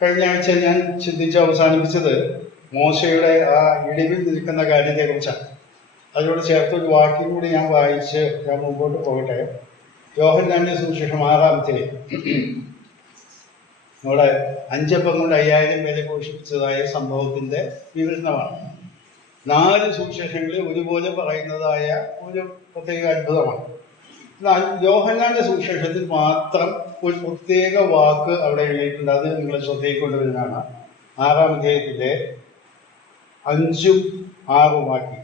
കഴിഞ്ഞ ആഴ്ച ഞാൻ ചിന്തിച്ച് അവസാനിപ്പിച്ചത് മോശയുടെ ആ ഇടിവിൽ നിൽക്കുന്ന കാര്യത്തെക്കുറിച്ചാണ്. അതിനോട് ചേർത്തൊരു വാക്യം കൂടി ഞാൻ വായിച്ച് ഞാൻ മുമ്പോട്ട് പോകട്ടെ. യോഹന്നാന്റെ സുവിശേഷം 6-ാം അധ്യായം. നമ്മുടെ 5 അപ്പം കൊണ്ട് 5000 പേരെ പോഷിപ്പിച്ചതായ സംഭവത്തിന്റെ വിവരണമാണ്. 4 സുവിശേഷങ്ങളിൽ ഒരുപോലെ പറയുന്നതായ ഒരു പ്രത്യേക അത്ഭുതമാണ്. എന്നാൽ യോഹന്നാന്റെ സുവിശേഷത്തിൽ മാത്രം ഒരു പ്രത്യേക വാക്ക് അവിടെ എഴുതിയിട്ടുണ്ട്. അത് നിങ്ങളെ ശ്രദ്ധയിൽ കൊണ്ടുവരുന്നതാണ്. 6-ാം അധ്യായത്തിലെ 5-6 വാക്യങ്ങൾ.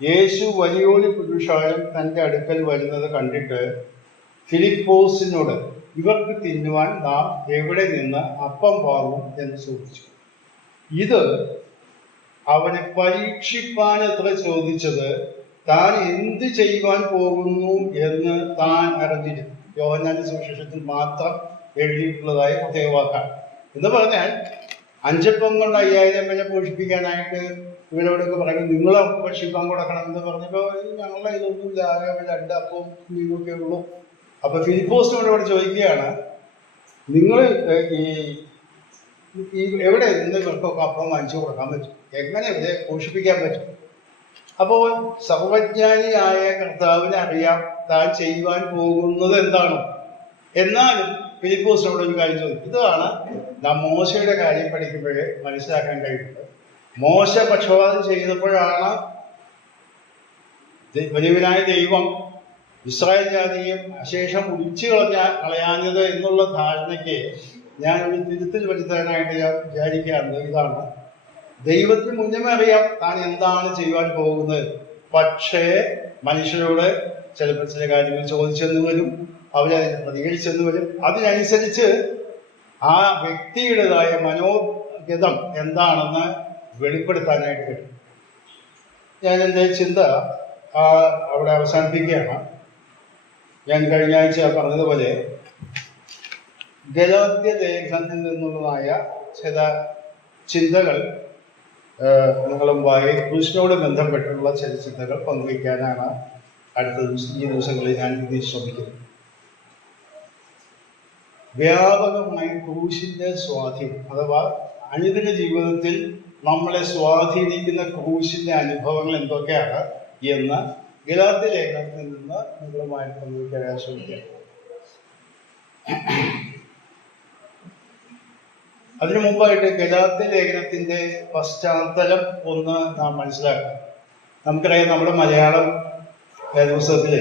യേശു വലിയൊരു പുരുഷാരം തൻ്റെ അടുക്കൽ വരുന്നത് കണ്ടിട്ട് ഫിലിപ്പോസിനോട്, ഇവർക്ക് തിന്നുവാൻ നാം എവിടെ നിന്ന് അപ്പം വാങ്ങും എന്ന് ചോദിച്ചു. ഇത് അവനെ പരീക്ഷിപ്പാനത്ര ചോദിച്ചത്, താൻ എന്ത് ചെയ്യുവാൻ പോകുന്നു എന്ന് താൻ അറിഞ്ഞിരുന്നു. യോഹന്നാന്റെ സുവിശേഷത്തിൽ മാത്രം എഴുതിയിട്ടുള്ളതായ പ്രത്യേക വാക്കാണ്. എന്ന് പറഞ്ഞാൽ 5 അപ്പം കൊണ്ട് 5000 പേരെ പോഷിപ്പിക്കാനായിട്ട് ഇവരോടൊക്കെ പറയുന്നത്, നിങ്ങൾ ഭക്ഷിക്കാൻ കൊടുക്കണം എന്ന് പറഞ്ഞപ്പോൾ ഞങ്ങളുടെ ഇതൊന്നും ആകെ 2 അപ്പവും മീനൊക്കെ ഉള്ളൂ. അപ്പൊ ഫിലിപ്പോസിനോട് ഇവിടെ ചോദിക്കുകയാണ്, നിങ്ങൾ ഈ എവിടെ നിന്ന് ഇവർക്കൊക്കെ അപ്പം വാങ്ങിച്ചു കൊടുക്കാൻ പറ്റും, എങ്ങനെ ഇവരെ പോഷിപ്പിക്കാൻ പറ്റും? അപ്പോൾ സർവജ്ഞാനിയായ കർത്താവിനെ അറിയാം താൻ ചെയ്യുവാൻ പോകുന്നത് എന്താണ്. എന്നാലും ഫിലിപ്പോസിനോട് ഒരു കാര്യം ചോദിക്കും. ഇതാണ് നാം മോശയുടെ കാര്യം പഠിക്കുമ്പോഴേ മനസ്സിലാക്കാൻ കഴിയുന്നത്. മോശ പക്ഷപാതം ചെയ്തപ്പോഴാണ് വലിയവനായ ദൈവം ഇസ്രായേൽ ജാതിയും അശേഷം ഒഴിച്ചു കളയാഞ്ഞത് എന്നുള്ള ധാരണയ്ക്ക് ഞാൻ ഒരു തിരുത്തിൽ വരുത്താനായിട്ട് ഞാൻ വിചാരിക്കാറുണ്ട്. ഇതാണ്, ദൈവത്തിന് മുന്നേ അറിയാം താൻ എന്താണ് ചെയ്യുവാൻ പോകുന്നത്. പക്ഷേ മനുഷ്യരോട് ചിലപ്പോൾ ചില കാര്യങ്ങൾ ചോദിച്ചെന്ന് വരും, അവരതിനെ പ്രതികരിച്ചെന്ന് വരും. അതിനനുസരിച്ച് ആ വ്യക്തിയുടേതായ മനോഗതം എന്താണെന്ന് വെളിപ്പെടുത്താനായിട്ട് കഴിയും. ഞാൻ എൻ്റെ ചിന്ത അവിടെ അവസാനിപ്പിക്കുകയാണ്. ഞാൻ കഴിഞ്ഞ ആഴ്ച പറഞ്ഞതുപോലെ ഗലാത്യ ലേഖനത്തിൽ നിന്നുള്ളതായ ചില ചിന്തകൾ നിങ്ങളുമായി ക്രിസ്തുവിനോട് ബന്ധപ്പെട്ടുള്ള ചില ചിന്തകൾ പങ്കുവയ്ക്കാനാണ് ഈ ദിവസങ്ങളിൽ ഞാൻ ഇത് ശ്രമിക്കുന്നത്. വ്യാപകമായ ക്രൂശിന്റെ സ്വാധീനം, അഥവാ അനുദിന ജീവിതത്തിൽ നമ്മളെ സ്വാധീനിക്കുന്ന ക്രൂശിന്റെ അനുഭവങ്ങൾ എന്തൊക്കെയാണ് എന്ന് ഗലാത്യ ലേഖനത്തിൽ നിന്ന് നിങ്ങളുമായി പങ്കുവയ്ക്കാൻ ശ്രമിക്കാം. അതിനു മുമ്പായിട്ട് ഗലാത്യ ലേഖനത്തിന്റെ പശ്ചാത്തലം ഒന്ന് നാം മനസ്സിലാക്കാം. നമുക്കറിയാം, നമ്മുടെ മലയാളം പുസ്തകത്തില്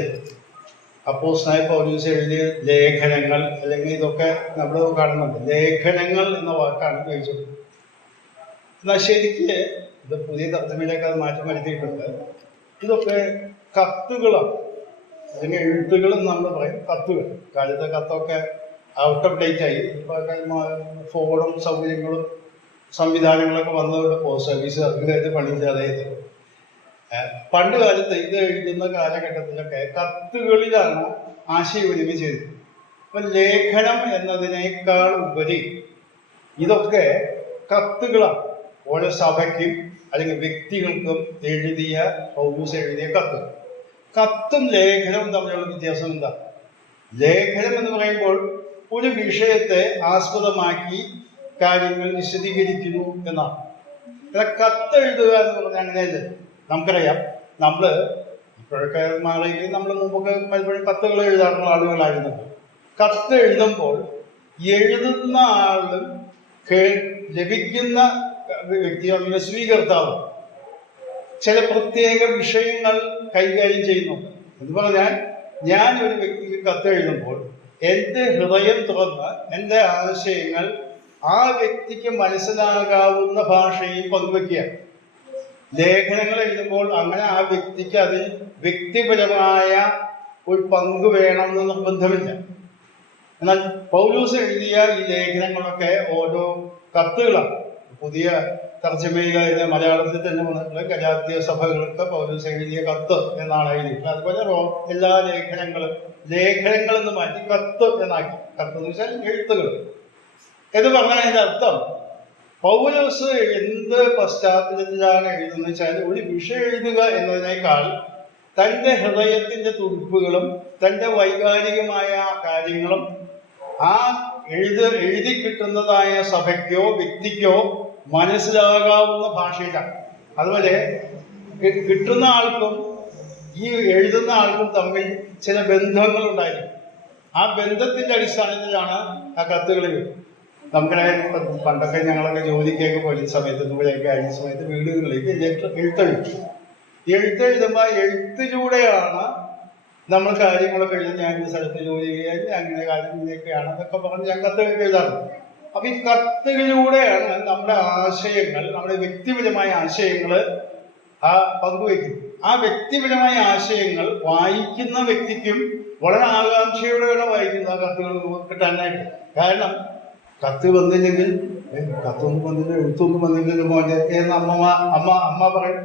അപ്പോസ്തലനായ പൗലോസ് എഴുതിയ ലേഖനങ്ങൾ, അല്ലെങ്കിൽ ഇതൊക്കെ നമ്മൾ കാണുന്നുണ്ട്. ലേഖനങ്ങൾ എന്ന വാക്കാണ് ഉപയോഗിച്ചത്. എന്നാൽ ശരിക്ക് ഇത് പുതിയ തർജ്ജമയിലേക്ക് അത് മാറ്റം വരുത്തിയിട്ടുണ്ട്. ഇതൊക്കെ കത്തുകളാണ്, അല്ലെങ്കിൽ എഴുത്തുകൾ എന്ന് നമ്മൾ പറയും. കത്തുകൾ, കാലത്തെ കത്തൊക്കെ ഔട്ട് ഓഫ് ഡേറ്റ് ആയി. ഫോണും സൗകര്യങ്ങളും സംവിധാനങ്ങളൊക്കെ വന്നതുകൊണ്ട് പോസ്റ്റ് ഓഫീസ് അതിലായിട്ട് പണിയില്ലാതായത്. പണ്ട് കാലത്ത് ഇത് എഴുതുന്ന കാലഘട്ടത്തിലൊക്കെ കത്തുകളിലാണ് ആശയവിനിമയം ചെയ്തത്. അപ്പൊ ലേഖനം എന്നതിനേക്കാൾ ഉപരി ഇതൊക്കെ കത്തുകളാണ്. ഓരോ സഭയ്ക്കും അല്ലെങ്കിൽ വ്യക്തികൾക്കും പൗലോസ് എഴുതിയ കത്ത്. കത്തും ലേഖനവും തമ്മിലുള്ള വ്യത്യാസം എന്താ? ലേഖനം എന്ന് പറയുമ്പോൾ ഒരു വിഷയത്തെ ആസ്പദമാക്കി കാര്യങ്ങൾ വിശദീകരിക്കുന്നു എന്നാണ്. കത്ത് എഴുതുക എന്ന് പറഞ്ഞാൽ അങ്ങനെയല്ലേ. നമുക്കറിയാം, ഇപ്പോഴൊക്കെ മാറി, നമ്മൾ മുമ്പൊക്കെ പലപ്പോഴും കത്തുകൾ എഴുതാറുള്ള ആളുകളായിരുന്നു. കത്ത് എഴുതുമ്പോൾ എഴുതുന്ന ആളും ലഭിക്കുന്ന വ്യക്തി, അങ്ങനെ സ്വീകർത്താവ് ചില പ്രത്യേക വിഷയങ്ങൾ കൈകാര്യം ചെയ്യുന്നുണ്ട്. എന്ന് പറഞ്ഞാൽ, ഞാൻ ഒരു വ്യക്തിക്ക് കത്ത് എഴുതുമ്പോൾ എൻ്റെ ഹൃദയം തുറന്ന് എൻ്റെ ആശയങ്ങൾ ആ വ്യക്തിക്ക് മനസ്സിലാകാവുന്ന ഭാഷയിൽ പങ്കുവയ്ക്കുകയാണ്. ലേഖനങ്ങൾ എഴുതുമ്പോൾ അങ്ങനെ ആ വ്യക്തിക്ക് അതിൽ വ്യക്തിപരമായ ഒരു പങ്ക് വേണമെന്ന് നിർബന്ധമില്ല. എന്നാൽ പൗലോസ് എഴുതിയ ഈ ലേഖനങ്ങളൊക്കെ ഓരോ കത്തുകളാണ്. പുതിയ തർജ്ജമയിൽ മലയാളത്തിൽ തന്നെ വന്നിട്ടുള്ള ഗലാത്യ സഭകൾക്ക് പൗലോസ് എഴുതിയ കത്ത് എന്നാണ് എഴുതിയിട്ടുള്ളത്. അതുപോലെ എല്ലാ ലേഖനങ്ങൾ എന്ന് മാറ്റി കത്ത് എന്നാക്കി. കത്ത് എന്ന് വെച്ചാൽ എഴുത്തുകൾ എന്ന് പറഞ്ഞാൽ അതിന്റെ അർത്ഥം, പൗലോസ് എന്ത് പശ്ചാത്തലത്തിലാണ് എഴുതുന്നത് വെച്ചാൽ, ഒരു വിഷയം എഴുതുക എന്നതിനേക്കാൾ തൻ്റെ ഹൃദയത്തിന്റെ തുടിപ്പുകളും തൻ്റെ വൈകാരികമായ കാര്യങ്ങളും ആ എഴുതി കിട്ടുന്നതായ സഭയ്ക്കോ വ്യക്തിക്കോ മനസ്സിലാകാവുന്ന ഭാഷയിലാണ്. അതുപോലെ കിട്ടുന്ന ആൾക്കും ഈ എഴുതുന്ന ആൾക്കും തമ്മിൽ ചില ബന്ധങ്ങൾ ഉണ്ടായിരിക്കും. ആ ബന്ധത്തിന്റെ അടിസ്ഥാനത്തിലാണ് ആ കത്തുകൾ. നമുക്കറിയാം, പണ്ടൊക്കെ ഞങ്ങളൊക്കെ ജോലിക്കൊക്കെ പോയ സമയത്ത് ദൂരെയൊക്കെ ആയ സമയത്ത് വീടുകളിലേക്ക് എഴുത്തെഴുതും. എഴുത്തുമ്പോൾ എഴുത്തിലൂടെയാണ് നമ്മൾ കാര്യങ്ങളൊക്കെ എഴുതി. ഞാൻ ഈ സ്ഥലത്ത് ജോലി ചെയ്യാൻ അങ്ങനെ കാര്യം ഇങ്ങനെയൊക്കെയാണ് അതൊക്കെ പറഞ്ഞ് ഞാൻ കത്തുകൾ എഴുതാറുണ്ട്. അപ്പൊ ഈ കത്തുകളിലൂടെയാണ് നമ്മുടെ ആശയങ്ങൾ, നമ്മുടെ വ്യക്തിപരമായ ആശയങ്ങൾ പങ്കുവയ്ക്കുന്നത്. ആ വ്യക്തിപരമായ ആശയങ്ങൾ വായിക്കുന്ന വ്യക്തിക്കും വളരെ ആകാംക്ഷയോടെയാണ് വായിക്കുന്നത് ആ കത്തുകൾ കിട്ടാനായിട്ട്. കാരണം കത്ത് വന്നില്ലെങ്കിൽ, കത്തൊന്നും വന്നില്ല, എഴുത്തൊന്നും വന്നില്ലല്ലോ മോനെ എന്ന് അമ്മ പറയും.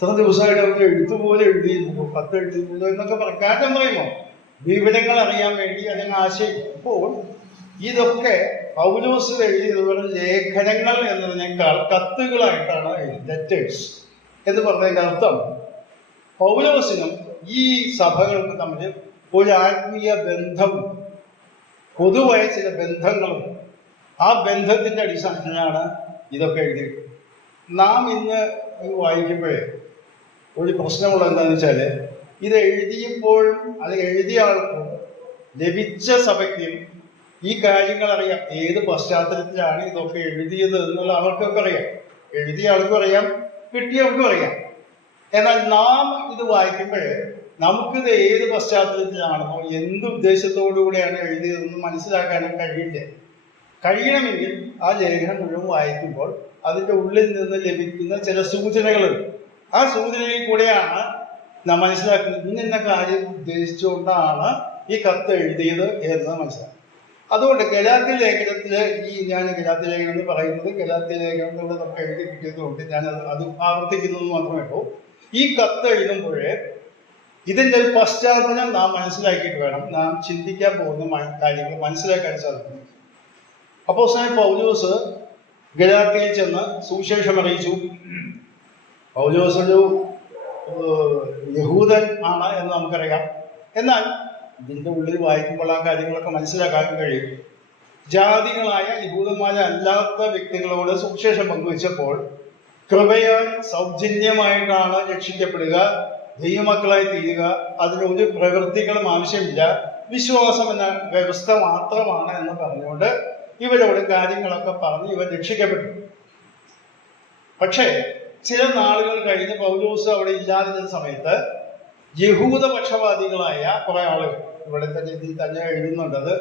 ഇത്ര ദിവസമായിട്ട് അവർക്ക് എഴുത്തുപോലെ എഴുതിയിരുന്നു, കത്ത് എഴുതിയിരുന്നു എന്നൊക്കെ പറയും. കാരണം പറയുമോ, വിവരങ്ങൾ അറിയാൻ വേണ്ടി അല്ലെങ്കിൽ ആശയം. അപ്പോൾ ഇതൊക്കെ പൗലോസ് എഴുതിയതുപോലെ ലേഖനങ്ങൾ എന്നതിനേക്കാൾ കത്തുകളായിട്ടാണ് ലെറ്റേഴ്സ് എന്ന് പറഞ്ഞതിൻ്റെ അർത്ഥം പൗലോസിനും ഈ സഭകൾക്ക് തമ്മിൽ ഒരു ആത്മീയ ബന്ധം, പൊതുവായ ചില ബന്ധങ്ങളും ആ ബന്ധത്തിന്റെ അടിസ്ഥാനത്തിലാണ് ഇതൊക്കെ എഴുതിയത്. നാം ഇന്ന് വായിക്കുമ്പോഴേ ഒരു പ്രശ്നമുള്ള എന്താണെന്ന് വെച്ചാൽ, ഇത് എഴുതിയപ്പോഴും അത് എഴുതിയ ആൾക്കും ലഭിച്ച സഭയ്ക്കും ഈ കാര്യങ്ങൾ അറിയാം. ഏത് പശ്ചാത്തലത്തിലാണ് ഇതൊക്കെ എഴുതിയത് എന്നുള്ള അവർക്കൊക്കെ അറിയാം. എഴുതിയ ആൾക്കും അറിയാം, കിട്ടിയവർക്കും അറിയാം. എന്നാൽ നാം ഇത് വായിക്കുമ്പോഴേ നമുക്കിത് ഏത് പശ്ചാത്തലത്തിലാണെന്നോ എന്ത് ഉദ്ദേശത്തോടുകൂടെയാണ് എഴുതിയതെന്ന് മനസ്സിലാക്കാനും കഴിയണമെങ്കിൽ ആ ലേഖനം മുഴുവൻ വായിക്കുമ്പോൾ അതിൻ്റെ ഉള്ളിൽ നിന്ന് ലഭിക്കുന്ന ചില സൂചനകളുണ്ട്. ആ സൂചനയിൽ കൂടെയാണ് നാം മനസ്സിലാക്കുന്നത് ഇന്ന കാര്യം ഉദ്ദേശിച്ചുകൊണ്ടാണ് ഈ കത്ത് എഴുതിയത് എന്ന് മനസ്സിലാക്കും. അതുകൊണ്ട് ഗലാത്യ ലേഖനത്തില് ഞാൻ ഗലാത്യ ലേഖനം എന്ന് പറയുന്നത് ഗലാത്യ ലേഖനത്തിലൂടെ നമുക്ക് എഴുതി കിട്ടിയതുകൊണ്ട് ഞാൻ അത് ആവർത്തിക്കുന്നത് മാത്രമേ ഉള്ളൂ. ഈ കത്ത് എഴുതുമ്പോഴേ ഇതിൻ്റെ ഒരു പശ്ചാത്തലം നാം മനസ്സിലാക്കിയിട്ട് വേണം നാം ചിന്തിക്കാൻ പോകുന്ന കാര്യങ്ങൾ മനസ്സിലാക്കാൻ സാധിക്കും. അപ്പോസ്തലൻ പൗലോസ് ഗലാത്യയിൽ ചെന്ന് സുവിശേഷം അറിയിച്ചു. പൗലോസ് ഒരു യഹൂദൻ ആണ് എന്ന് നമുക്കറിയാം. എന്നാൽ ഇതിൻ്റെ ഉള്ളിൽ വായിക്കുമ്പോൾ ആ കാര്യങ്ങളൊക്കെ മനസ്സിലാക്കാൻ കഴിയും. ജാതികളായ യഹൂദന്മാരല്ലാത്ത വ്യക്തികളോട് സുവിശേഷം പങ്കുവച്ചപ്പോൾ കൃപയാൽ സൗജന്യമായിട്ടാണ് രക്ഷിക്കപ്പെടുക, ദൈവമക്കളായി തീരുക, അതിനൊരു പ്രവൃത്തികളും ആവശ്യമില്ല, വിശ്വാസം എന്ന വ്യവസ്ഥ മാത്രമാണ് എന്ന് പറഞ്ഞുകൊണ്ട് ഇവരോട് കാര്യങ്ങളൊക്കെ പറഞ്ഞ് ഇവർ രക്ഷിക്കപ്പെട്ടു. പക്ഷേ ചില നാളുകൾ കഴിഞ്ഞ് പൗലോസ് അവിടെ ഇല്ലാതിരുന്ന സമയത്ത് യഹൂദപക്ഷപാതികളായ കുറെ ആളുകൾ ഇവിടെ തന്നെ എഴുതുന്നുണ്ട്. അത്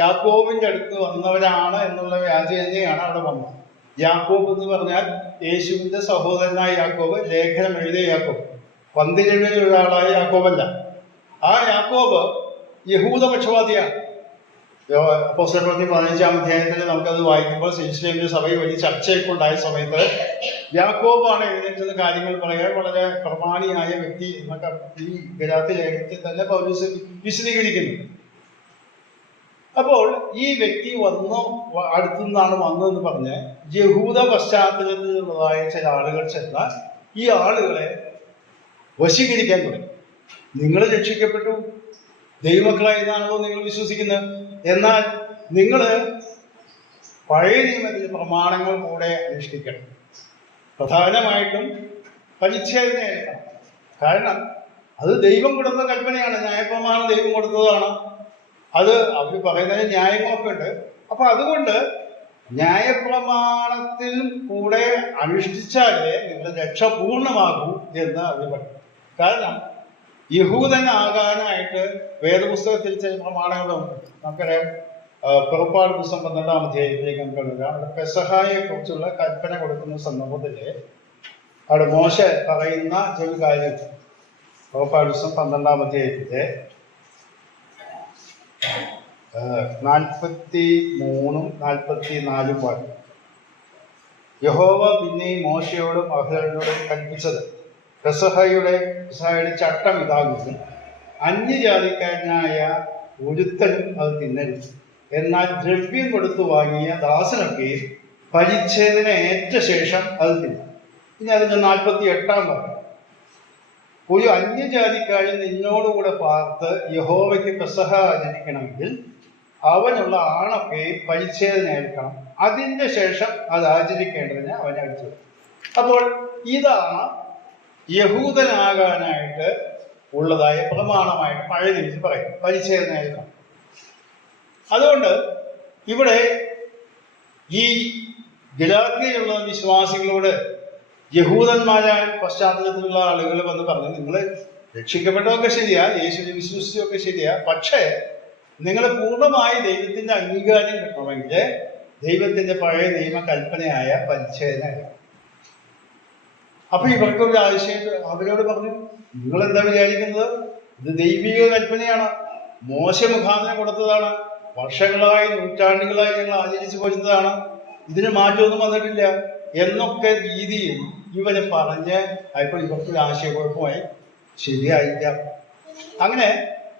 യാക്കോബിന്റെ അടുത്ത് വന്നവരാണ് എന്നുള്ള വ്യാജേനയാണ് അവിടെ വന്നത്. യാക്കോബ് എന്ന് പറഞ്ഞാൽ യേശുവിന്റെ സഹോദരനായ യാക്കോബ്, ലേഖനം എഴുതിയ യാക്കോബ്, 12 ഒരാളായ യാക്കോബല്ല. ആ യാക്കോബ് യഹൂദപക്ഷപാതിയാണ്. അപ്പോസ്തലപ്രവൃത്തി 15-ാം അധ്യായത്തിൽ നമുക്കത് വായിക്കുമ്പോൾ യെരൂശലേമിലെ സഭയിൽ വലിയ ചർച്ചയൊക്കെ ഉണ്ടായ സമയത്ത് യാക്കോബാണ് എഴുന്നേറ്റത് കാര്യങ്ങൾ പറയാൻ. വളരെ പ്രമാണിയായ വ്യക്തി എന്നൊക്കെ ഈ ഗലാത്യ ലേഖനത്തിൽ തന്നെ പൗലോസ് വിശദീകരിക്കുന്നു. അപ്പോൾ ഈ വ്യക്തി അടുത്തുനിന്നാണ് വന്നതെന്ന് പറഞ്ഞ് യഹൂദ പശ്ചാത്തലത്തിലുള്ളതായ ചില ആളുകൾ ചെന്ന ഈ ആളുകളെ വശീകരിക്കാൻ തുടങ്ങി. നിങ്ങൾ രക്ഷിക്കപ്പെട്ടു, ദൈവമക്കളായതാണല്ലോ നിങ്ങൾ വിശ്വസിക്കുന്നത്, എന്നാൽ നിങ്ങൾ പഴയ നിയമത്തിലെ പ്രമാണങ്ങൾ കൂടെ അനുഷ്ഠിക്കണം. പ്രധാനമായിട്ടും പരിച്ഛേദനയായിരിക്കണം. കാരണം അത് ദൈവം കൊടുത്ത കൽപ്പനയാണ്, ന്യായപ്രമാണം ദൈവം കൊടുത്തതാണ്. അത് അവർ പറയുന്നതിന് ന്യായങ്ങളൊക്കെ ഉണ്ട്. അപ്പൊ അതുകൊണ്ട് ന്യായപ്രമാണത്തിൽ കൂടെ അനുഷ്ഠിച്ചാലേ നിങ്ങളുടെ രക്ഷ പൂർണ്ണമാകൂ എന്ന് അവർ പറയും. കാരണം യഹൂദനാകാനായിട്ട് വേദപുസ്തകത്തിൽ ചില പ്രമാണങ്ങളുണ്ട്. നമുക്കറിയാം, പുറപ്പാട് പുസ്തകം 12-ാം അധ്യായത്തിലേക്ക് നമുക്ക് എടുക്കാം. അവിടെ പെസഹായെ കുറിച്ചുള്ള കൽപ്പന കൊടുക്കുന്ന സന്ദർഭത്തില് അവിടെ മോശ പറയുന്ന ചില കാര്യം പുറപ്പാട് പുസ്തകം 12-ാം അധ്യായത്തിലെ 43-ഉം 44-ഉം പാടും. യഹോവ പിന്നെയും മോശയോടും അഹരോനോടും കൽപ്പിച്ചത് പെസഹയുടെ ചട്ടം ഇതാകുന്നു: അന്യജാതിക്കാരനായ ഒരുത്തനും അത് തിന്നരുത്. എന്നാൽ ദ്രവ്യം കൊടുത്തു വാങ്ങിയ ദാസനൊക്കെ പരിച്ഛേദന ഏറ്റ ശേഷം അത് തിന്നും. ഇനി അതിന്റെ 48-ാം ഭാഗം: ഒരു അന്യജാതിക്കാരൻ നിന്നോടുകൂടെ പാർത്ത് യഹോവയ്ക്ക് പെസഹ ആചരിക്കണമെങ്കിൽ അവനുള്ള ആണൊക്കെ പരിച്ഛേദനയേൽക്കണം, അതിൻ്റെ ശേഷം അത് ആചരിക്കേണ്ടതിന് അവനെ അടിച്ചു. അപ്പോൾ ഇതാണ് യഹൂദനാകാനായിട്ട് ഉള്ളതായ പ്രമാണമായിട്ട് പഴയ നിയമത്തിൽ പറയും, പരിച്ഛേദനയേൽക്കണം. അതുകൊണ്ട് ഇവിടെ ഈ ഗലാത്യയിലുള്ള വിശ്വാസികളോട് യഹൂദന്മാരായ പശ്ചാത്തലത്തിലുള്ള ആളുകൾ വന്ന് പറഞ്ഞു, നിങ്ങൾ രക്ഷിക്കപ്പെട്ടതൊക്കെ ശരിയാ, യേശുവിനെ വിശ്വസിച്ചതൊക്കെ ശരിയാ, പക്ഷേ നിങ്ങൾ പൂർണ്ണമായി ദൈവത്തിന്റെ അംഗീകാരം കിട്ടണമെങ്കിൽ ദൈവത്തിന്റെ പഴയ നിയമ കൽപ്പനയായ പരിച്ഛേദന. അപ്പൊ ഇവർക്കൊരു ആശയം അവരോട് പറഞ്ഞു, നിങ്ങൾ എന്താ വിചാരിക്കുന്നത്? ഇത് ദൈവിക കൽപ്പനയാണ്, മോശ മുഖാന്തരം കൊടുത്തതാണ്, വർഷങ്ങളായി നൂറ്റാണ്ടുകളായി ഞങ്ങൾ ആചരിച്ചു പോരുന്നതാണ്, ഇതിന് മാറ്റമൊന്നും വന്നിട്ടില്ല എന്നൊക്കെ രീതിയിൽ ഇവരെ പറഞ്ഞ് ഇപ്പോൾ ഇവർക്കൊരു ആശയക്കുഴപ്പമായി, ശരിയായില്ല. അങ്ങനെ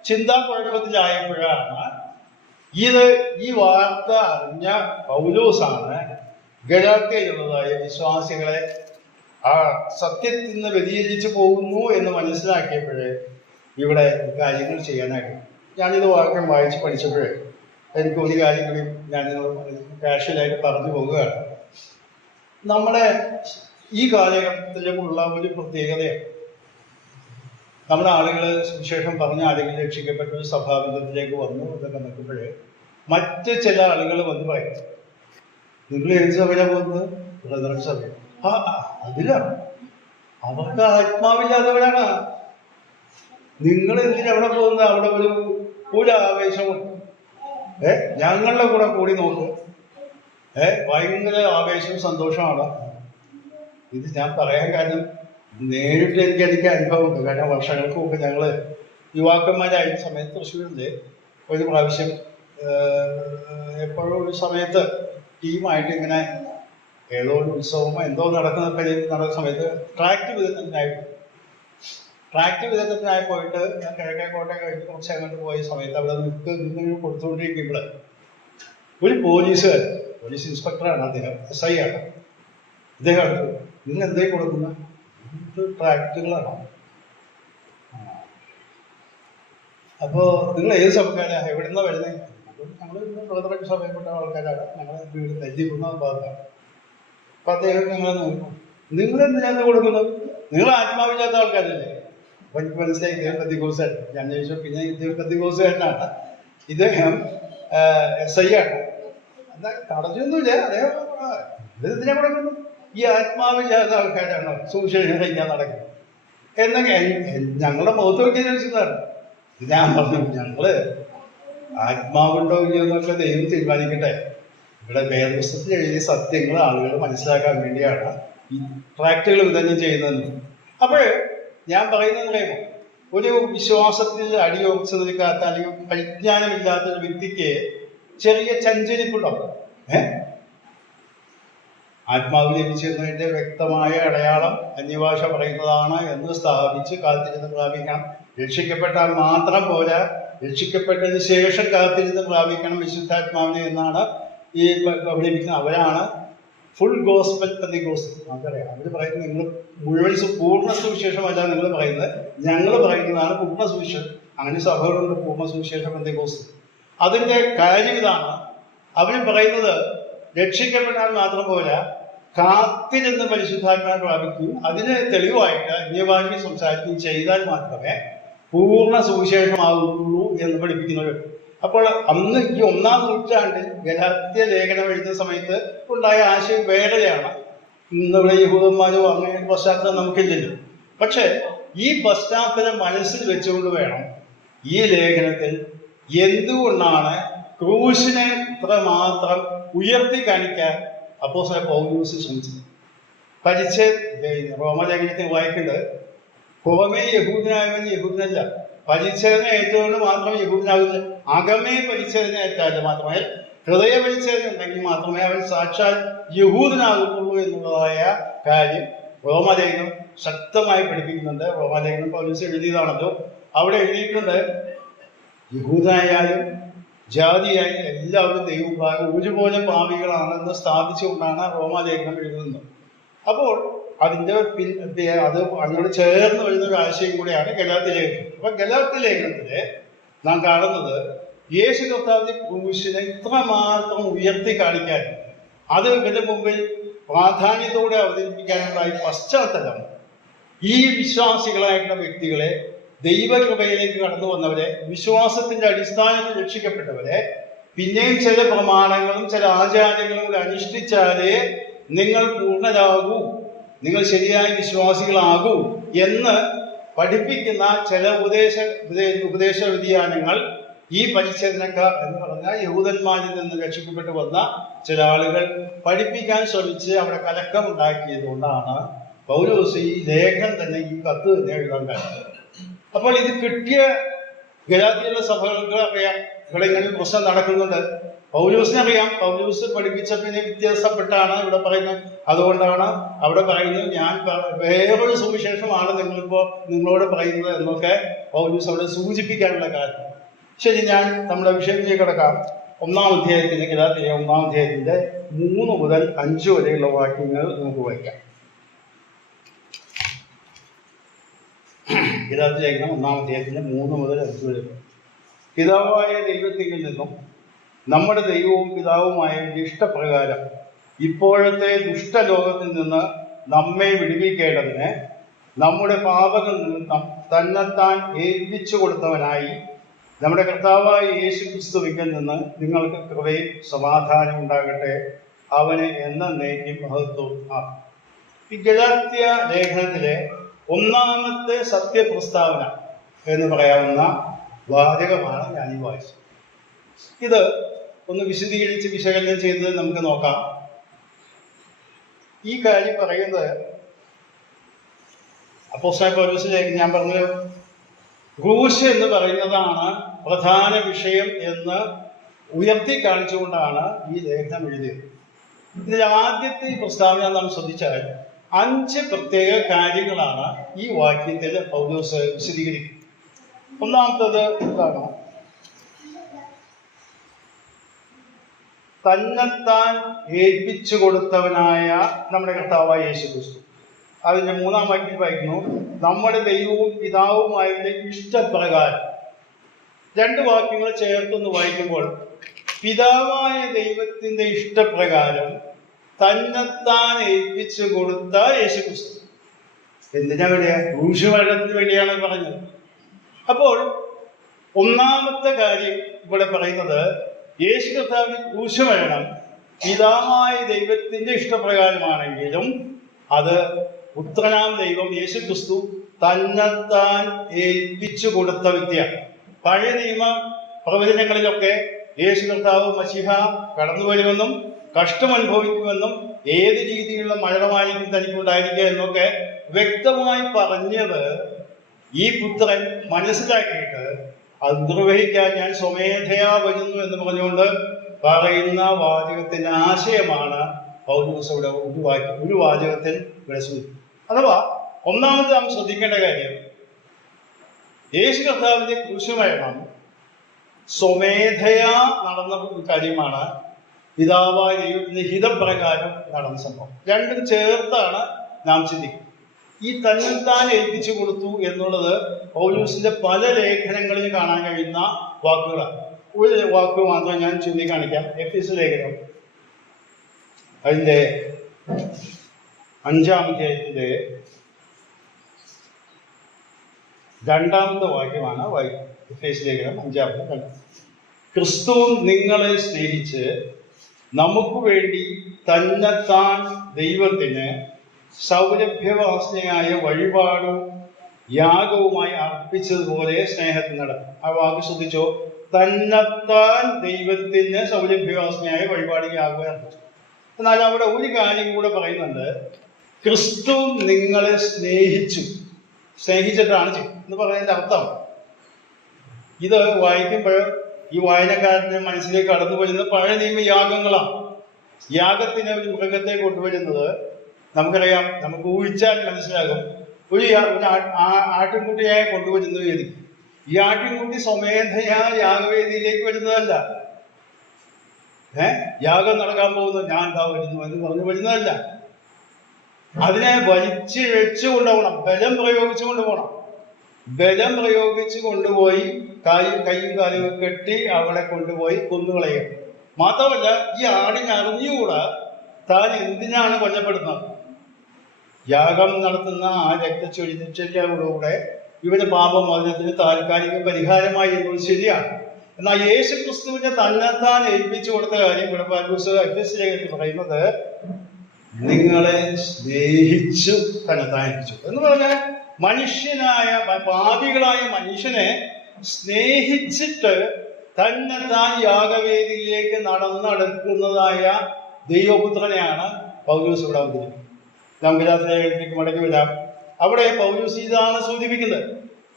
ചിന്താക്കുഴപ്പത്തിലായപ്പോഴാണ് ഈ വാർത്ത അറിഞ്ഞ പൗലോസാണ് ഗലാത്യയിലുള്ളതായ വിശ്വാസികളെ ആ സത്യത്തിൽ നിന്ന് വ്യതിചലിച്ചു പോകുന്നു എന്ന് മനസ്സിലാക്കിയപ്പോഴേ ഇവിടെ കാര്യങ്ങൾ ചെയ്യാനായിട്ട്. ഞാനിത് വാക്യം വായിച്ച് പഠിച്ചപ്പോഴേ എനിക്ക് ഒരു കാര്യം കൂടി ഞാൻ കാഷ്വലായിട്ട് പറഞ്ഞു പോവുകയാണ്. നമ്മുടെ ഈ കാലഘട്ടത്തിലുള്ള ഒരു പ്രത്യേകതയാണ്, നമ്മുടെ ആളുകൾ സുവിശേഷം പറഞ്ഞ ആരെങ്കിലും രക്ഷിക്കപ്പെട്ട ഒരു സഭാബന്ധത്തിലേക്ക് വന്നു എന്നൊക്കെ നിൽക്കുമ്പോഴേ മറ്റ് ചില ആളുകൾ വന്ന് പറയും, നിങ്ങൾ ഏത് സഭയിലാണ് പോകുന്നത്? ബ്രദറൻ സഭ. അതിലാണ് അവർക്ക് ആത്മാവില്ലാത്തവരാണ്. നിങ്ങൾ എന്തിനാ അവിടെ പോകുന്നത്? അവിടെ ഒരു ആവേശമുണ്ട്. ഞങ്ങളുടെ കൂടെ കൂടി നോക്കും, ഭയങ്കര ആവേശവും സന്തോഷമാണ്. ഇത് ഞാൻ പറയാൻ കാരണം നേരിട്ട് എനിക്ക് അനുഭവമുണ്ട്. കാരണം വർഷങ്ങൾക്ക് മുമ്പ് ഞങ്ങള് യുവാക്കന്മാരായ സമയത്ത് തൃശ്ശൂരില് ഒരു പ്രാവശ്യം എപ്പോഴും ഒരു സമയത്ത് ടീമായിട്ട് ഇങ്ങനെ ഏതോ ഒരു ഉത്സവമോ എന്തോ നടക്കുന്ന സമയത്ത് ട്രാക്ട് വിതരണത്തിനായി പോയിട്ട് ഞാൻ കിഴക്കേക്കോട്ടെ കഴിഞ്ഞ് കുറച്ച് അങ്ങോട്ട് പോയ സമയത്ത് അവിടെ നിന്ന് കൊടുത്തുകൊണ്ടിരിക്കുമ്പോൾ ഒരു പോലീസ് ഇൻസ്പെക്ടറാണ്, അദ്ദേഹം SI ആണ്. അദ്ദേഹം അടുത്ത്, നിങ്ങൾ എന്തേ കൊടുക്കുന്ന? ട്രാക്റ്റുകളാണ്. അപ്പോ നിങ്ങൾ ഏത് സഭക്കാരാ, എവിടുന്ന വരുന്നത്? ഞങ്ങൾ ബ്രദറൻ സഭയിൽപ്പെട്ട ആൾക്കാരാണ്, ഞങ്ങൾ വീട് നെല്ലിക്കുന്ന ഭാഗത്താണ്. അപ്പൊ അദ്ദേഹം ഞങ്ങളെ നോക്കും, നിങ്ങൾ എന്തിനാണ് കൊടുക്കുന്നത്? നിങ്ങൾ ആത്മാവില്ലാത്ത ആൾക്കാരല്ലേ? അപ്പൊ എനിക്ക് മനസ്സിലായി ഇദ്ദേഹം പെന്തിക്കോസ്തുകാരൻ. ഞാൻ ചോദിച്ചു, പിന്നെ ഇദ്ദേഹം പെന്തിക്കോസ്തുകാരനാണ്, ഇദ്ദേഹം SI ആണ്. എന്താ തടഞ്ഞൊന്നുമില്ല. അദ്ദേഹം ഇതെന്തിനാ കൊടുക്കുന്നത്? ഈ ആത്മാവില്ലാത്ത ആൾക്കാരാണ് സുവിശേഷം കഴിക്കാൻ നടക്കുന്നത് എന്നൊക്കെ ഞങ്ങളുടെ മുഖത്ത് നോക്കിയ ചോദിച്ചതാണ്. ഞാൻ പറഞ്ഞു, ഞങ്ങള് ആത്മാവുണ്ടോ ഇല്ലയോ എന്നൊക്കെ ദൈവം തീരുമാനിക്കട്ടെ. ഇവിടെ വേദപുസ്തകത്തിൽ എഴുതിയ സത്യങ്ങൾ ആളുകൾ മനസ്സിലാക്കാൻ വേണ്ടിയാണ് ഈ ട്രാക്റ്റുകൾ വിതരണം ചെയ്യുന്നതെന്ന്. അപ്പോൾ ഞാൻ പറയുന്നത് പറയുമ്പോൾ ഒരു വിശ്വാസത്തിൽ അടിയുറച്ചു നിൽക്കാത്ത അല്ലെങ്കിൽ പരിജ്ഞാനമില്ലാത്ത ഒരു വ്യക്തിക്ക് ചെറിയ ചഞ്ചലിപ്പുണ്ടാവും. ആത്മാവ് ലഭിച്ചിരുന്നതിന്റെ വ്യക്തമായ അടയാളം അന്യഭാഷ പറയുന്നതാണ് എന്ന് സ്ഥാപിച്ച് കാത്തിരുന്ന് പ്രാപിക്കണം. രക്ഷിക്കപ്പെട്ടാൽ മാത്രം പോരാ, രക്ഷിക്കപ്പെട്ടതിന് ശേഷം കാത്തിരുന്ന് പ്രാപിക്കണം വിശുദ്ധാത്മാവിനെ എന്നാണ് ഈ പഠിപ്പിക്കുന്നത്. അവരാണ് ഫുൾ ഗോസ്പൽ പെന്തിക്കോസ്ത്. നമുക്കറിയാം, അവർ പറയുന്നത് നിങ്ങൾ മുഴുവൻ പൂർണ്ണ സുവിശേഷമല്ല നിങ്ങൾ പറയുന്നത്, ഞങ്ങൾ പറയുന്നതാണ് പൂർണ്ണ സുവിശേഷം. അങ്ങനെ സഭകളുണ്ട് പൂർണ്ണ സുവിശേഷം പെന്തിക്കോസ്ത്. അതിന്റെ കാര്യം ഇതാണ്, അവര് പറയുന്നത് രക്ഷിക്കപ്പെട്ടാൽ മാത്രം പോരാ, കാത്തിരുന്ന് പരിശുദ്ധാത്മാവിനെ പ്രാപിക്കുകയും അതിന് തെളിവായിട്ട് അന്യഭാഷ സംസാരിക്കുകയും ചെയ്താൽ മാത്രമേ പൂർണ്ണ സുവിശേഷമാകുള്ളൂ എന്ന് പഠിപ്പിക്കുന്നവർ. അപ്പോൾ അന്ന് ഈ 1-ാം നൂറ്റാണ്ടിൽ ഗലാത്യ ലേഖനം എഴുതുന്ന സമയത്ത് ഉണ്ടായ ആശയം വേറെയാണ്. ഇന്നിവിടെ യഹൂദന്മാരോ അങ്ങനെ പശ്ചാത്തലം നമുക്കില്ലല്ലോ. പക്ഷെ ഈ പശ്ചാത്തലം മനസ്സിൽ വെച്ചുകൊണ്ട് വേണം ഈ ലേഖനത്തിൽ എന്തുകൊണ്ടാണ് ക്രൂശിനെ ഇത്രമാത്രം ഉയർത്തി കാണിക്കാൻ അപ്പോസ്തലൻ പൗലോസ് ശ്രമിച്ചത്. റോമലേഖനത്തിൽ വായിക്കുന്നത്, പുറമേ യഹൂദനായവൻ യഹൂദനല്ല, പരിച്ഛേദന ഏറ്റുകൊണ്ട് മാത്രം യഹൂദനാകുന്നത്, അകമേ പരിച്ഛേദന ഏറ്റാൽ മാത്രമേ, ഹൃദയ പരിച്ഛേദന ഉണ്ടെങ്കിൽ മാത്രമേ അവൻ സാക്ഷാൽ യഹൂദനാകുന്നുള്ളൂ എന്നുള്ളതായ കാര്യം റോമലേഖനം ശക്തമായി പഠിപ്പിക്കുന്നുണ്ട്. റോമലേഖനം പൗലോസ് എഴുതിയതാണല്ലോ. അവിടെ എഴുതിയിട്ടുണ്ട്, യഹൂദനായാലും ജാതിയായാലും എല്ലാവരും ദൈവഭാഗം ഒരുപോലെ പാപികളാണെന്ന് സ്ഥാപിച്ചുകൊണ്ടാണ് റോമാലേഖനം എഴുതുന്നത്. അപ്പോൾ അതിൻ്റെ അത് അതിനോട് ചേർന്ന് വരുന്ന ഒരു ആശയം കൂടിയാണ് ഗലാത്യ ലേഖനം. അപ്പൊ ഗലാത്യ ലേഖനത്തില് നാം കാണുന്നത് യേശു കർത്താവിന്റെ ക്രൂശിനെ ഇത്രമാത്രം ഉയർത്തി കാണിക്കാൻ, അത് ഇവരുടെ മുമ്പിൽ പ്രാധാന്യത്തോടെ അവതരിപ്പിക്കാനുണ്ടായ പശ്ചാത്തലം ഈ വിശ്വാസികളായിട്ടുള്ള വ്യക്തികളെ, ദൈവകൃപയിലേക്ക് കടന്നു വന്നവരെ, വിശ്വാസത്തിന്റെ അടിസ്ഥാനത്തിൽ രക്ഷിക്കപ്പെട്ടവരെ പിന്നെയും ചില പ്രമാണങ്ങളും ചില ആചാരങ്ങളും കൂടെ അനുഷ്ഠിച്ചാലേ നിങ്ങൾ പൂർണ്ണരാകൂ, നിങ്ങൾ ശരിയായ വിശ്വാസികളാകൂ എന്ന് പഠിപ്പിക്കുന്ന ചില ഉപദേശ വ്യതിയാനങ്ങൾ ഈ പരിച്ഛേദനക്കാർ എന്ന് പറഞ്ഞാൽ യഹൂദന്മാരിൽ നിന്ന് രക്ഷിക്കപ്പെട്ടു വന്ന ചില ആളുകൾ പഠിപ്പിക്കാൻ ശ്രമിച്ച് അവിടെ കലക്കമുണ്ടാക്കിയത് കൊണ്ടാണ് പൗലോസ് ഈ ലേഖനം തന്നെ, ഈ കത്ത് തന്നെ എഴുതാൻ കഴിഞ്ഞത്. അപ്പോൾ ഇത് കിട്ടിയ ഗലാത്യയിലുള്ള സഭകൾക്ക് അറിയാം ഇവിടെ ഇങ്ങനെ പ്രശ്നം നടക്കുന്നുണ്ട്. പൗലോസിനറിയാം, പൗലോസ് പഠിപ്പിച്ച പിന്നെ വ്യത്യാസപ്പെട്ടാണ് ഇവിടെ പറയുന്നത്. അതുകൊണ്ടാണ് അവിടെ പറയുന്നത്, ഞാൻ വേറൊരു സുവിശേഷമാണ് നിങ്ങളോട് പറയുന്നത് എന്നൊക്കെ പൗലോസ് അവിടെ സൂചിപ്പിക്കാനുള്ള കാരണം. ശരി, ഞാൻ നമ്മുടെ വിഷയത്തിലേക്ക് കിടക്കാം. 1-ാം അധ്യായത്തിന്റെ, ഗലാത്യയിലെ 1-ാം അധ്യായത്തിന്റെ 3 മുതൽ 5 വരെയുള്ള വാക്യങ്ങൾ നമുക്ക് വായിക്കാം. ഗലാത്യലേഖനം 1-ാം അധ്യായത്തിന്റെ 3 മുതൽ 5 വരെ. പിതാവായ ദൈവത്തിൽ നിന്നും നമ്മുടെ ദൈവവും പിതാവുമായ ഇഷ്ടപ്രകാരം ഇപ്പോഴത്തെ ദുഷ്ടലോകത്തിൽ നിന്ന് നമ്മെ വിടുവിക്കേണ്ടതിന് നമ്മുടെ പാപങ്ങൾ നിമിത്തം തന്നെത്താൻ ഏൽപ്പിച്ചു കൊടുത്തവനായി നമ്മുടെ കർത്താവായ യേശു ക്രിസ്തുവിൽ നിന്ന് നിങ്ങൾക്ക് കൃപയും സമാധാനം ഉണ്ടാകട്ടെ. അവന് എന്നേക്കും മഹത്വം. ഈ ഗലാത്യ ലേഖനത്തിലെ 1-ാമത്തെ സത്യപ്രസ്താവന എന്ന് പറയാവുന്ന വാചകമാണ് ഞാൻ ഈ വായിച്ചത്. ഇത് ഒന്ന് വിശദീകരിച്ച് വിശകലനം ചെയ്ത് നമുക്ക് നോക്കാം. ഈ കാര്യം പറയുന്നത് അപ്പോസ്തലനായ പൗലോസിലേക്ക് ഞാൻ പറഞ്ഞത് ക്രൂശ് എന്ന് പറയുന്നതാണ് പ്രധാന വിഷയം എന്ന് ഉയർത്തി കാണിച്ചുകൊണ്ടാണ് ഈ ലേഖനം എഴുതിയത്. ഇതിൽ ആദ്യത്തെ ഈ പ്രസ്താവന നാം ശ്രദ്ധിച്ചാൽ 5 പ്രത്യേക കാര്യങ്ങളാണ് ഈ വാക്യത്തിൽ പൗലോസ് വിശദീകരിക്കുന്നത്. ഒന്നാമത്തത് എന്താണ്? തന്നെത്താൻ ഏൽപ്പിച്ചു കൊടുത്തവനായ നമ്മുടെ കർത്താവായ യേശു ക്രിസ്തു. അതിന്റെ 3-ാം വാക്യത്തിൽ വായിക്കുന്നു, നമ്മുടെ ദൈവവും പിതാവുമായതിന്റെ ഇഷ്ടപ്രകാരം. 2 വാക്യങ്ങൾ ചേർത്തൊന്ന് വായിക്കുമ്പോൾ, പിതാവായ ദൈവത്തിന്റെ ഇഷ്ടപ്രകാരം തന്നെത്താൻ ഏൽപ്പിച്ചു കൊടുത്ത യേശു ക്രിസ്തു. എന്തിനാ വേണ്ടിയാ? ക്രൂശുമരണത്തിന് വേണ്ടിയാണ് പറഞ്ഞത്. അപ്പോൾ 1-ാമത്തെ കാര്യം ഇവിടെ പറയുന്നത്, യേശു കർത്താവിന്റെ ക്രൂശുമരണം പിതാവായ ദൈവത്തിന്റെ ഇഷ്ടപ്രകാരമാണെങ്കിലും അത് പുത്രനാം ദൈവം യേശു ക്രിസ്തു തന്നെത്താൻ ഏൽപ്പിച്ചു കൊടുത്ത വ്യക്തിയാണ്. പഴയ നിയമ പ്രവചനങ്ങളിലൊക്കെ യേശു കർത്താവ് മശിഹ കടന്നു വരുമെന്നും കഷ്ടം അനുഭവിക്കുമെന്നും ഏത് രീതിയിലുള്ള മരണമായിരിക്കും തനിക്കുണ്ടായിരിക്കുക എന്നൊക്കെ വ്യക്തമായി പറഞ്ഞത് ഈ പുത്രൻ മനസ്സിലാക്കിയിട്ട് അത് നിർവഹിക്കാൻ ഞാൻ സ്വമേധയാ വരുന്നു എന്ന് പറഞ്ഞുകൊണ്ട് പറയുന്ന വാചകത്തിന്റെ ആശയമാണ് പൗലോസ് ഇവിടെ ഒരു വാചകത്തിൽ ഇവിടെ സൂചിപ്പിക്കുന്നത്. അഥവാ ഒന്നാമത് നാം ശ്രദ്ധിക്കേണ്ട കാര്യം, യേശു കർത്താവിന്റെ ക്രൂശുമരണം സ്വമേധയാ നടന്ന കാര്യമാണ്. പിതാവായ ദൈവത്തിന്റെ ഹിതപ്രകാരം നടന്ന സംഭവം. രണ്ടും ചേർത്താണ് നാം ചിന്തിക്കുന്നത്. ഈ തന്നെത്താൻ ഏൽപ്പിച്ചു കൊടുത്തു എന്നുള്ളത് പൗലോസിന്റെ പല ലേഖനങ്ങളിൽ കാണാൻ കഴിയുന്ന വാക്കുകളാണ്. ഒരു വാക്ക് മാത്രം ഞാൻ ചൂണ്ടിക്കാണിക്കാം. എഫേസ്യ ലേഖനം അതിന്റെ 5-ാം അധ്യായത്തിന്റെ 2-ാമത്തെ വാക്യമാണ് വായിക്കുന്നത്. എഫേസ്യ ലേഖനം 5-ാമത്തെ. ക്രിസ്തു നിങ്ങളെ സ്നേഹിച്ച് നമുക്ക് വേണ്ടി തന്നെത്താൻ ദൈവത്തിന് സൗരഭ്യവാസനയായ വഴിപാടും യാഗവുമായി അർപ്പിച്ചതുപോലെ സ്നേഹത്തിൽ നടക്കും. ആ വാക്ക് ശ്രദ്ധിച്ചോ? തന്നെത്താൻ ദൈവത്തിന് സൗരഭ്യവാസനയായ വഴിപാടും യാഗവും അർപ്പിച്ചു. എന്നാൽ അവിടെ ഒരു കാര്യം കൂടെ പറയുന്നുണ്ട്, ക്രിസ്തു നിങ്ങളെ സ്നേഹിച്ചിട്ടാണ് എന്ന് പറയുന്നതിന്റെ അർത്ഥം. ഇത് വായിക്കുമ്പോൾ ഈ വായനക്കാരന്റെ മനസ്സിലേക്ക് കടന്നു വരുന്നത് പഴയ നിയമ യാഗങ്ങളാണ്. യാഗത്തിന് ഒരു മൃഗത്തെ കൊണ്ടുവരുന്നത് നമുക്കറിയാം, നമുക്ക് ഊഹിച്ചാൽ മനസ്സിലാകും. ഒരു ആട്ടിൻകുട്ടിയായി കൊണ്ടുവരുന്നത് വേദി. ഈ ആട്ടിൻകുട്ടി സ്വമേധയാ യാഗവേദിയിലേക്ക് വരുന്നതല്ല. യാഗം നടക്കാൻ പോകുന്നത് ഞാൻ എന്താ വരുന്നു എന്ന് പറഞ്ഞു വരുന്നതല്ല. അതിനെ വലിച്ചു വെച്ചു കൊണ്ടുപോകണം, ബലം പ്രയോഗിച്ചു കൊണ്ടുപോകണം. ബലം പ്രയോഗിച്ചു കൊണ്ടുപോയി കൈയും കാലും കെട്ടി അവിടെ കൊണ്ടുപോയി കൊന്നുകളയുക. മാത്രമല്ല, ഈ ആടിന് അറിഞ്ഞുകൂടാ താൻ എന്തിനാണ് കൊല്ലപ്പെടുന്നത്. യാഗം നടത്തുന്ന ആ രക്തച്ചൊരിച്ചിലൂടെ ഇവന്റെ പാപമോചനത്തിന് താൽക്കാലിക പരിഹാരമായി എന്നത് ശരിയാണ്. എന്നാൽ യേശു ക്രിസ്തുവിനെ തന്നെത്താൻ ഏൽപ്പിച്ചു കൊടുത്ത കാര്യം ഇവിടെ പൗലോസ് എഫെസ്യർക്ക് പറയുന്നത് നിങ്ങളെ സ്നേഹിച്ചു തന്നെത്താൻ ഏൽപ്പിച്ചു എന്ന് പറഞ്ഞാൽ മനുഷ്യനായ പാപികളായ മനുഷ്യനെ സ്നേഹിച്ചിട്ട് തന്നെത്താൻ യാഗവേദിയിലേക്ക് നടന്നെടുക്കുന്നതായ ദൈവപുത്രനെയാണ് പൗലോസ് ഇവിടെ അവതരിപ്പിക്കുന്നത്. നമുക്ക് ലേഖനത്തിലേക്ക് മടങ്ങി വരാം. അവിടെ പൗലോസ് ഇതാണ് സൂചിപ്പിക്കുന്നത്.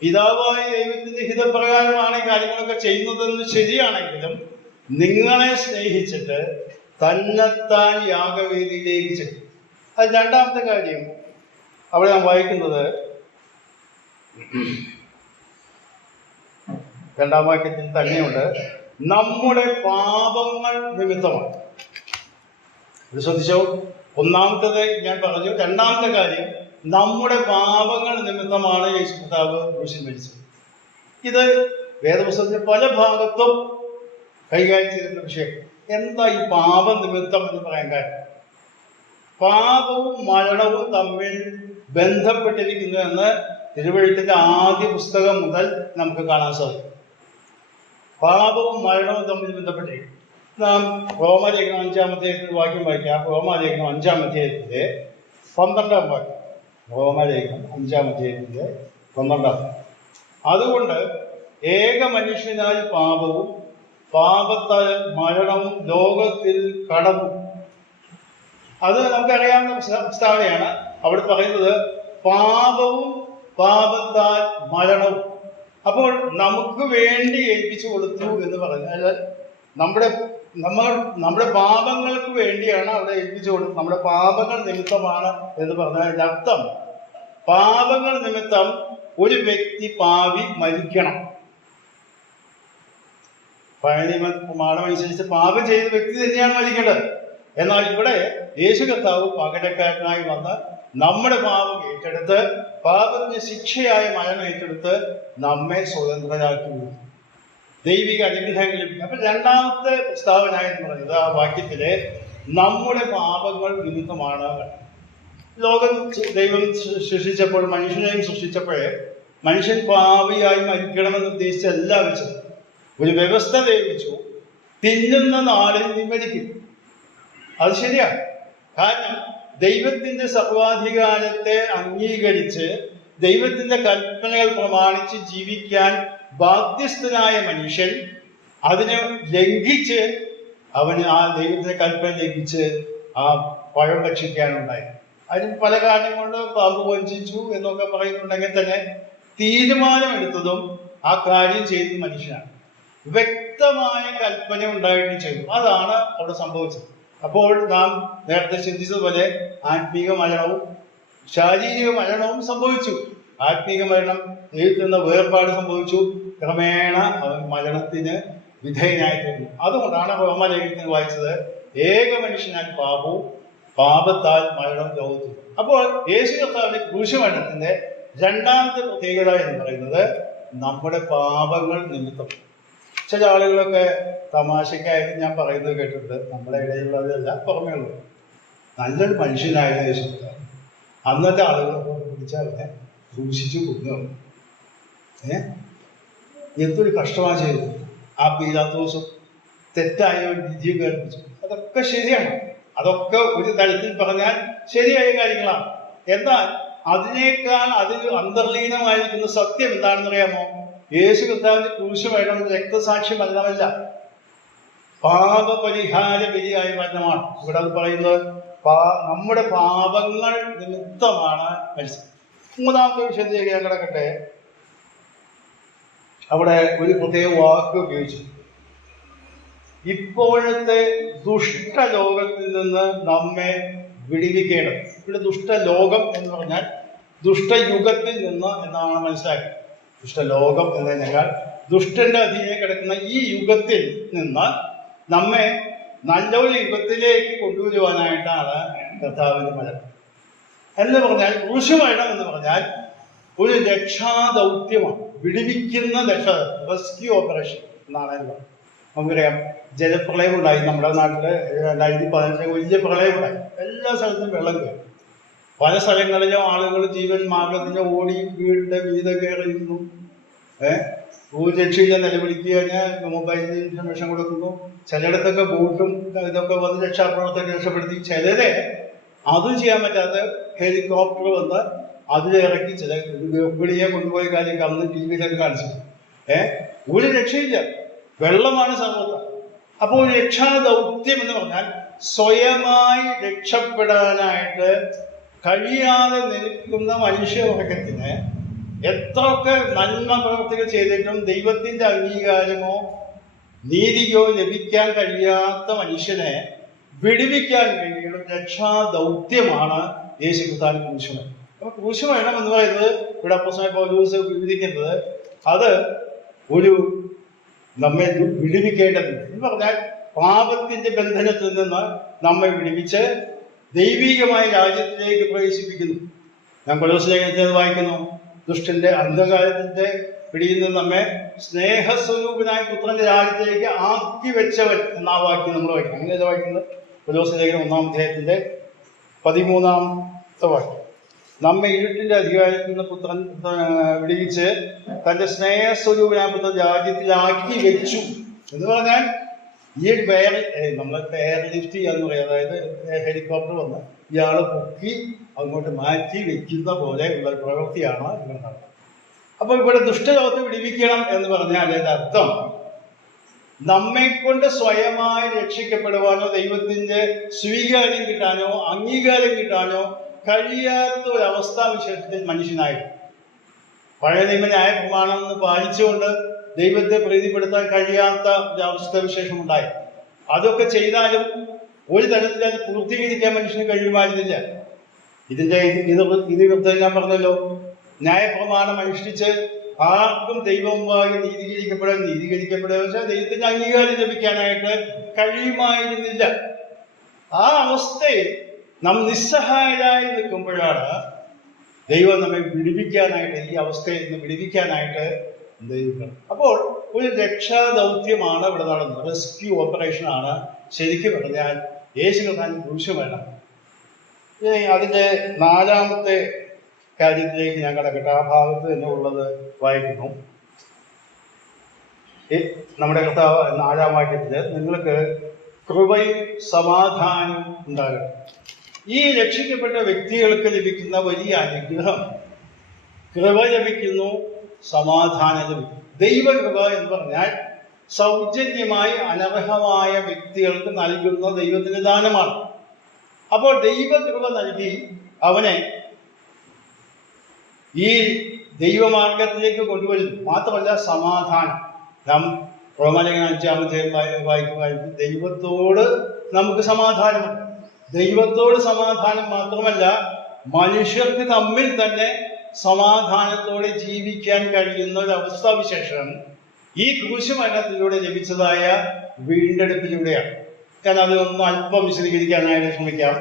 പിതാവായ ദൈവത്തിന്റെ ഹിതപ്രകാരമാണ് ഈ കാര്യങ്ങളൊക്കെ ചെയ്യുന്നതെന്ന് ശരിയാണെങ്കിലും നിങ്ങളെ സ്നേഹിച്ചിട്ട് തന്നെത്താൻ യാഗവേദിയിലേക്ക് ചെല്ലും. അത് രണ്ടാമത്തെ കാര്യം അവിടെ നാം വായിക്കുന്നത് 2-ാം വാക്യത്തിൽ തന്നെയുണ്ട്, നമ്മുടെ പാപങ്ങൾ നിമിത്തമാണ്. ഇത് ശ്രദ്ധിച്ചോ, ഒന്നാമത്തത് ഞാൻ പറഞ്ഞു. രണ്ടാമത്തെ കാര്യം, നമ്മുടെ പാപങ്ങൾ നിമിത്തമാണ് യേശു കർത്താവ് ക്രൂശിൽ മരിച്ചത്. ഇത് വേദപുസ്തകത്തിന്റെ പല ഭാഗത്തും കൈകാര്യം ചെയ്തിട്ടുള്ള വിഷയം. എന്താ ഈ പാപനിമിത്തം എന്ന് പറയാൻ കാര്യം? പാപവും മരണവും തമ്മിൽ ബന്ധപ്പെട്ടിരിക്കുന്നു എന്ന് തിരുവെഴുത്തിന്റെ ആദ്യ പുസ്തകം മുതൽ നമുക്ക് കാണാൻ സാധിക്കും. പാപവും മരണവും തമ്മിൽ ബന്ധപ്പെട്ടിരിക്കും. നാം റോമാലേഖനം 5-ാം അധ്യായത്തിൽ വാക്യം വായിക്കാം. റോമാലേഖനം 5-ാം അധ്യായത്തിലെ 12-ാം വാക്യം. റോമാലേഖനം 5-ാം അധ്യായത്തിലെ 12-ാം. അതുകൊണ്ട് ഏക മനുഷ്യനാൽ പാപവും പാപത്താൽ മരണവും ലോകത്തിൽ കടന്നു. അത് നമുക്കറിയാവുന്ന പ്രസ്താവനയാണ്. അവിടെ പറയുന്നത് പാപവും പാപത്താൽ മരണവും. അപ്പോൾ നമുക്ക് വേണ്ടി ഏൽപ്പിച്ചു കൊടുത്തു എന്ന് പറഞ്ഞാൽ നമ്മുടെ പാപങ്ങൾക്ക് വേണ്ടിയാണ് അവിടെ ഏൽപ്പിച്ചു കൊടുത്തത്. നമ്മുടെ പാപങ്ങൾ നിമിത്തമാണ് എന്ന് പറഞ്ഞാൽ അർത്ഥം, പാപങ്ങൾ നിമിത്തം ഒരു വ്യക്തി പാപി മരിക്കണം. പഴയ നിയമ പ്രമാണമനുസരിച്ച് പാപം ചെയ്ത വ്യക്തി തന്നെയാണ് മരിക്കേണ്ടത്. എന്നാൽ ഇവിടെ യേശു കർത്താവ് പകരക്കാരനായി വന്ന് നമ്മുടെ പാപം ഏറ്റെടുത്ത് പാപത്തിന് ശിക്ഷയായ മരണം ഏറ്റെടുത്ത് നമ്മെ സ്വതന്ത്രരാക്കി. ദൈവിക അനുഗ്രഹങ്ങൾ. അപ്പൊ രണ്ടാമത്തെ പ്രസ്താവന എന്ന് പറയുന്നത് ആ വാക്യത്തിലെ നമ്മുടെ പാപങ്ങൾ നിമിത്തമാണ്. ലോകം ദൈവം സൃഷ്ടിച്ചപ്പോൾ, മനുഷ്യനെയും സൃഷ്ടിച്ചപ്പോഴേ മനുഷ്യൻ പാപിയായി മരിക്കണമെന്ന് ഉദ്ദേശിച്ചല്ല വെച്ചത്. ഒരു വ്യവസ്ഥ ദൈവിച്ചു, തിന്നുന്ന നാളിൽ നീ മരിക്കും. അത് ശരിയാണ്. കാരണം ദൈവത്തിന്റെ സർവാധികാരത്തെ അംഗീകരിച്ച് ദൈവത്തിന്റെ കൽപ്പനകൾ പ്രമാണിച്ച് ജീവിക്കാൻ ബാധ്യസ്ഥനായ മനുഷ്യൻ അതിനെ ലംഘിച്ച് അവന് ആ ദൈവത്തിന്റെ കൽപ്പന ലംഘിച്ച് ആ പഴം ഭക്ഷിക്കാനുണ്ടായി. അതിന് പല കാര്യം കൊണ്ട് പാമ്പ് വഞ്ചിച്ചു എന്നൊക്കെ പറയുന്നുണ്ടെങ്കിൽ തന്നെ തീരുമാനമെടുത്തതും ആ കാര്യം ചെയ്തത് മനുഷ്യനാണ്. വ്യക്തമായ കൽപ്പന ഉണ്ടായിട്ട് ചെയ്തു. അതാണ് അവിടെ സംഭവിച്ചത്. അപ്പോൾ നാം നേരത്തെ ചിന്തിച്ചതുപോലെ ആത്മീക മരണവും ശാരീരിക മരണവും സംഭവിച്ചു. ആത്മീക മരണം, ദൈവത്തിൽ നിന്ന് വേർപാട് സംഭവിച്ചു. ക്രമേണ അവൻ മരണത്തിന് വിധേയനായി തീർന്നു. അതുകൊണ്ടാണ് റോമാലേഖനത്തിൽ വായിച്ചത് ഏക മനുഷ്യനാൽ പാപവും പാപത്താൽ മരണം ലോകത്തിൽ. അപ്പോൾ യേശു കർത്താവിന്റെ ക്രൂശമരണത്തിന്റെ രണ്ടാമത്തെ പ്രത്യേകത എന്ന് പറയുന്നത് നമ്മുടെ പാപങ്ങൾ നിമിത്തം. ചില ആളുകളൊക്കെ തമാശക്കായിട്ട് ഞാൻ പറയുന്നത് കേട്ടിട്ടുണ്ട്, നമ്മുടെ ഇടയിലുള്ളവരല്ല പുറമേ ഉള്ളത്. നല്ലൊരു മനുഷ്യനായിരുന്നു യേശു കർത്താവ്. അന്നത്തെ ആളുകളൊക്കെ പിടിച്ചാൽ അവനെ ക്രൂശിച്ചു കൊന്നു. എന്തൊരു കഷ്ടമാണ് ചെയ്തത്. ആ പീലാത്തോസും തെറ്റായ ഒരു വിധി കേൾപ്പിച്ചു. അതൊക്കെ ശരിയാണ്. അതൊക്കെ ഒരു തരത്തിൽ പറഞ്ഞാൽ ശരിയായ കാര്യങ്ങളാണ്. എന്നാൽ അതിനേക്കാൾ അതിൽ അന്തർലീനമായിരിക്കുന്ന സത്യം എന്താണെന്ന് അറിയാമോ? യേശു കർത്താവിന്റെ ക്രൂശ് വേണം രക്തസാക്ഷി മരണമല്ല, പാപപരിഹാര ബലിയായ മരണമാണ്. ഇവിടെ അത് പറയുന്നത് നമ്മുടെ പാപങ്ങൾ നിമിത്തമാണ് മരിച്ചത്. മൂന്നാമത്തെ വിഷയത്തിലേക്ക് ഞാൻ കിടക്കട്ടെ. അവിടെ ഒരു പ്രത്യേക വാക്ക് ഉപയോഗിച്ചു, ഇപ്പോഴത്തെ ദുഷ്ടലോകത്തിൽ നിന്ന് നമ്മെ വിടുവിക്കേണ്ടത്. ഇവിടെ ദുഷ്ടലോകം എന്ന് പറഞ്ഞാൽ ദുഷ്ടയുഗത്തിൽ നിന്ന് എന്നാണ് മനസ്സിലാക്കുന്നത്. ദുഷ്ടലോകം എന്നതിനേക്കാൾ ദുഷ്ടന്റെ അധീനെ കിടക്കുന്ന ഈ യുഗത്തിൽ നിന്ന് നമ്മെ നല്ലൊരു യുഗത്തിലേക്ക് കൊണ്ടുവരുവാനായിട്ടാണ് കർത്താവിന്റെ മരണം എന്ന് പറഞ്ഞാൽ. ക്രൂശ് മരണം എന്ന് പറഞ്ഞാൽ ഒരു രക്ഷാദൗത്യമാണ്. വിടുവിക്കുന്ന റെസ്ക്യൂ ഓപ്പറേഷൻ എന്നാണ് അതിന് പറയുന്നത്. നമുക്കറിയാം, ജലപ്രളയം ഉണ്ടായി നമ്മുടെ നാട്ടിൽ 2015 വലിയ പ്രളയം ഉണ്ടായി. എല്ലാ സ്ഥലത്തും വെള്ളം കയറി. പല സ്ഥലങ്ങളിലും ആളുകൾ ജീവൻ മാർഗത്തിന് ഓടി വീടിൻ്റെ വീട് കയറിയിരുന്നു. ഒരു രക്ഷയില്ല, നിലവിളിക്കുക കഴിഞ്ഞാൽ മൊബൈലിൽ ഇൻഫർമേഷൻ കൊടുക്കുന്നു. ചിലയിടത്തൊക്കെ ബോട്ടും ഇതൊക്കെ വന്ന് രക്ഷാപ്രവർത്തകരെ രക്ഷപ്പെടുത്തി. ചിലരെ അതും ചെയ്യാൻ പറ്റാത്ത ഹെലികോപ്റ്റർ വന്ന് അതിലിറക്കി ചില ഗർഭിണിയെ കൊണ്ടുപോയ കാര്യം അന്ന് ടി വിയിലൊക്കെ കാണിച്ചു. ഒരു രക്ഷയില്ല, വെള്ളമാണ് സർവ്വത. അപ്പോൾ രക്ഷാദൗത്യം എന്ന് പറഞ്ഞാൽ സ്വയമായി രക്ഷപ്പെടാനായിട്ട് കഴിയാതെ നിൽക്കുന്ന മനുഷ്യവർഗത്തിന് എത്രയൊക്കെ നന്മ പ്രവർത്തികൾ ചെയ്തിട്ടും ദൈവത്തിന്റെ അംഗീകാരമോ നീതിയോ ലഭിക്കാൻ കഴിയാത്ത മനുഷ്യനെ വിടുവിക്കാൻ വേണ്ടിയുള്ള രക്ഷാദൗത്യമാണ് യേശു ക്രിസ്തുവിന്റെ ക്രൂശുമരണം. അപ്പൊ ക്രൂശുമരണം എന്ന് പറയുന്നത് ഇവിടെ അപ്പോസ്തലനായ പൗലോസ് വിവരിക്കുന്നത് അത് ഒരു നമ്മെ വിടുവിക്കേണ്ടതുണ്ട് എന്ന് പറഞ്ഞാൽ പാപത്തിന്റെ ബന്ധനത്തിൽ നിന്ന് നമ്മെ വിടുവിച്ച് ദൈവികമായ രാജ്യത്തിലേക്ക് പ്രവേശിപ്പിക്കുന്നു. ഞാൻ പൗലോസ് വായിക്കുന്നു, ദുഷ്ടന്റെ അന്ധകാരത്തിന്റെ പിടിയിൽ നിന്ന് നമ്മെ സ്നേഹസ്വരൂപനായ പുത്രന്റെ രാജ്യത്തിലേക്ക് ആക്കി വെച്ചവൻ എന്നാ വാക്യം നമ്മൾ വായിക്കും. അങ്ങനെയല്ല വായിക്കുന്നത്. പൗലോസ് ലേഖനം 1-ാം അധ്യായത്തിന്റെ 13-ാമത്തെ വാക്യം. നമ്മെ ഇരുട്ടിന്റെ അധികാരത്തിൽ നിന്ന് പുത്രൻ വിടുവിച്ച് തന്റെ സ്നേഹസ്വരൂപനായ പുത്രൻ രാജ്യത്തിലാക്കി വെച്ചു എന്ന് പറഞ്ഞാൽ ഈ നമ്മൾ എയർ ലിഫ്റ്റ് ചെയ്യാന്ന് പറയും. അതായത് ഹെലികോപ്റ്റർ വന്ന് ഇയാള് പൊക്കി അങ്ങോട്ട് മാറ്റി വെക്കുന്ന പോലെ ഉള്ള പ്രവൃത്തിയാണ് ഇവിടെ നടത്തുന്നത്. അപ്പൊ ഇവിടെ ദുഷ്ടലോകത്തെ വിടുവിക്കണം എന്ന് പറഞ്ഞാൽ അതിന്റെ അർത്ഥം നമ്മെ കൊണ്ട് സ്വയമായി രക്ഷിക്കപ്പെടുവാനോ ദൈവത്തിന്റെ സ്വീകാര്യം കിട്ടാനോ അംഗീകാരം കിട്ടാനോ കഴിയാത്ത ഒരു അവസ്ഥാവിശേഷത്തിൽ മനുഷ്യനായിരുന്നു. പഴയ നിയമ ന്യായ പ്രമാണം പാലിച്ചുകൊണ്ട് ദൈവത്തെ പ്രീതിപ്പെടുത്താൻ കഴിയാത്ത ഒരു അവസ്ഥാവിശേഷം ഉണ്ടായി. അതൊക്കെ ചെയ്താലും ഒരു തരത്തിൽ അത് പൂർത്തീകരിക്കാൻ മനുഷ്യന് കഴിയുമായിരുന്നില്ല. ഇത് ഞാൻ പറഞ്ഞല്ലോ, ന്യായപ്രമാണം അനുഷ്ഠിച്ച് ആർക്കും ദൈവമായി നീതീകരിക്കപ്പെടുക വെച്ചാൽ ദൈവത്തിന്റെ അംഗീകാരം ലഭിക്കാനായിട്ട് കഴിയുമായിരുന്നില്ല. ആ അവസ്ഥയിൽ നാം നിസ്സഹായരായി നിൽക്കുമ്പോഴാണ് ദൈവം നമ്മെ വിടുവിക്കാനായിട്ട്, ഈ അവസ്ഥയിൽ നിന്ന് വിടുവിക്കാനായിട്ട് ദൈവം. അപ്പോൾ ഒരു രക്ഷാദൗത്യമാണ് ഇവിടെ നടന്നത്. റെസ്ക്യൂ ഓപ്പറേഷനാണ് ശരിക്കും പറഞ്ഞാൽ യേശു ക്രിസ്തുവിന്റെ ക്രൂശുമരണം. അതിന്റെ 4-ാമത്തെ കാര്യത്തിലേക്ക് ഞാൻ കടക്കട്ടെ. ആ ഭാഗത്ത് തന്നെ ഉള്ളത് വായിക്കുന്നു. നമ്മുടെ കർത്താവ് 4-ാം വാക്യത്തില് നിങ്ങൾക്ക് കൃപയും സമാധാനവും ഉണ്ടാകട്ടെ. ഈ രക്ഷിക്കപ്പെട്ട വ്യക്തികൾക്ക് ലഭിക്കുന്ന വലിയ അനുഗ്രഹം, കൃപ ലഭിക്കുന്നു, സമാധാനം ലഭിക്കുന്നു. ദൈവകൃപ എന്ന് പറഞ്ഞാൽ സൗജന്യമായി അനർഹമായ വ്യക്തികൾക്ക് നൽകുന്ന ദൈവത്തിന്റെ ദാനമാണ്. അപ്പോൾ ദൈവകൃപ നൽകി അവനെ ഈ ദൈവമാർഗത്തിലേക്ക് കൊണ്ടുവരുന്നു. മാത്രമല്ല സമാധാനം. നാം റോമാലേഖനം 5-ാം അധ്യായം വായിക്കുമ്പോൾ ദൈവത്തോട് നമുക്ക് സമാധാനമുണ്ട്. ദൈവത്തോട് സമാധാനം മാത്രമല്ല, മനുഷ്യർക്ക് തമ്മിൽ തന്നെ സമാധാനത്തോടെ ജീവിക്കാൻ കഴിയുന്ന ഒരു അവസ്ഥാവിശേഷം ഈ ക്രൂശുമരണത്തിലൂടെ ലഭിച്ചതായ വീണ്ടെടുപ്പിലൂടെയാണ്. ഞാൻ അതൊന്ന് അല്പം വിശദീകരിക്കാനായിട്ട് ശ്രമിക്കാം.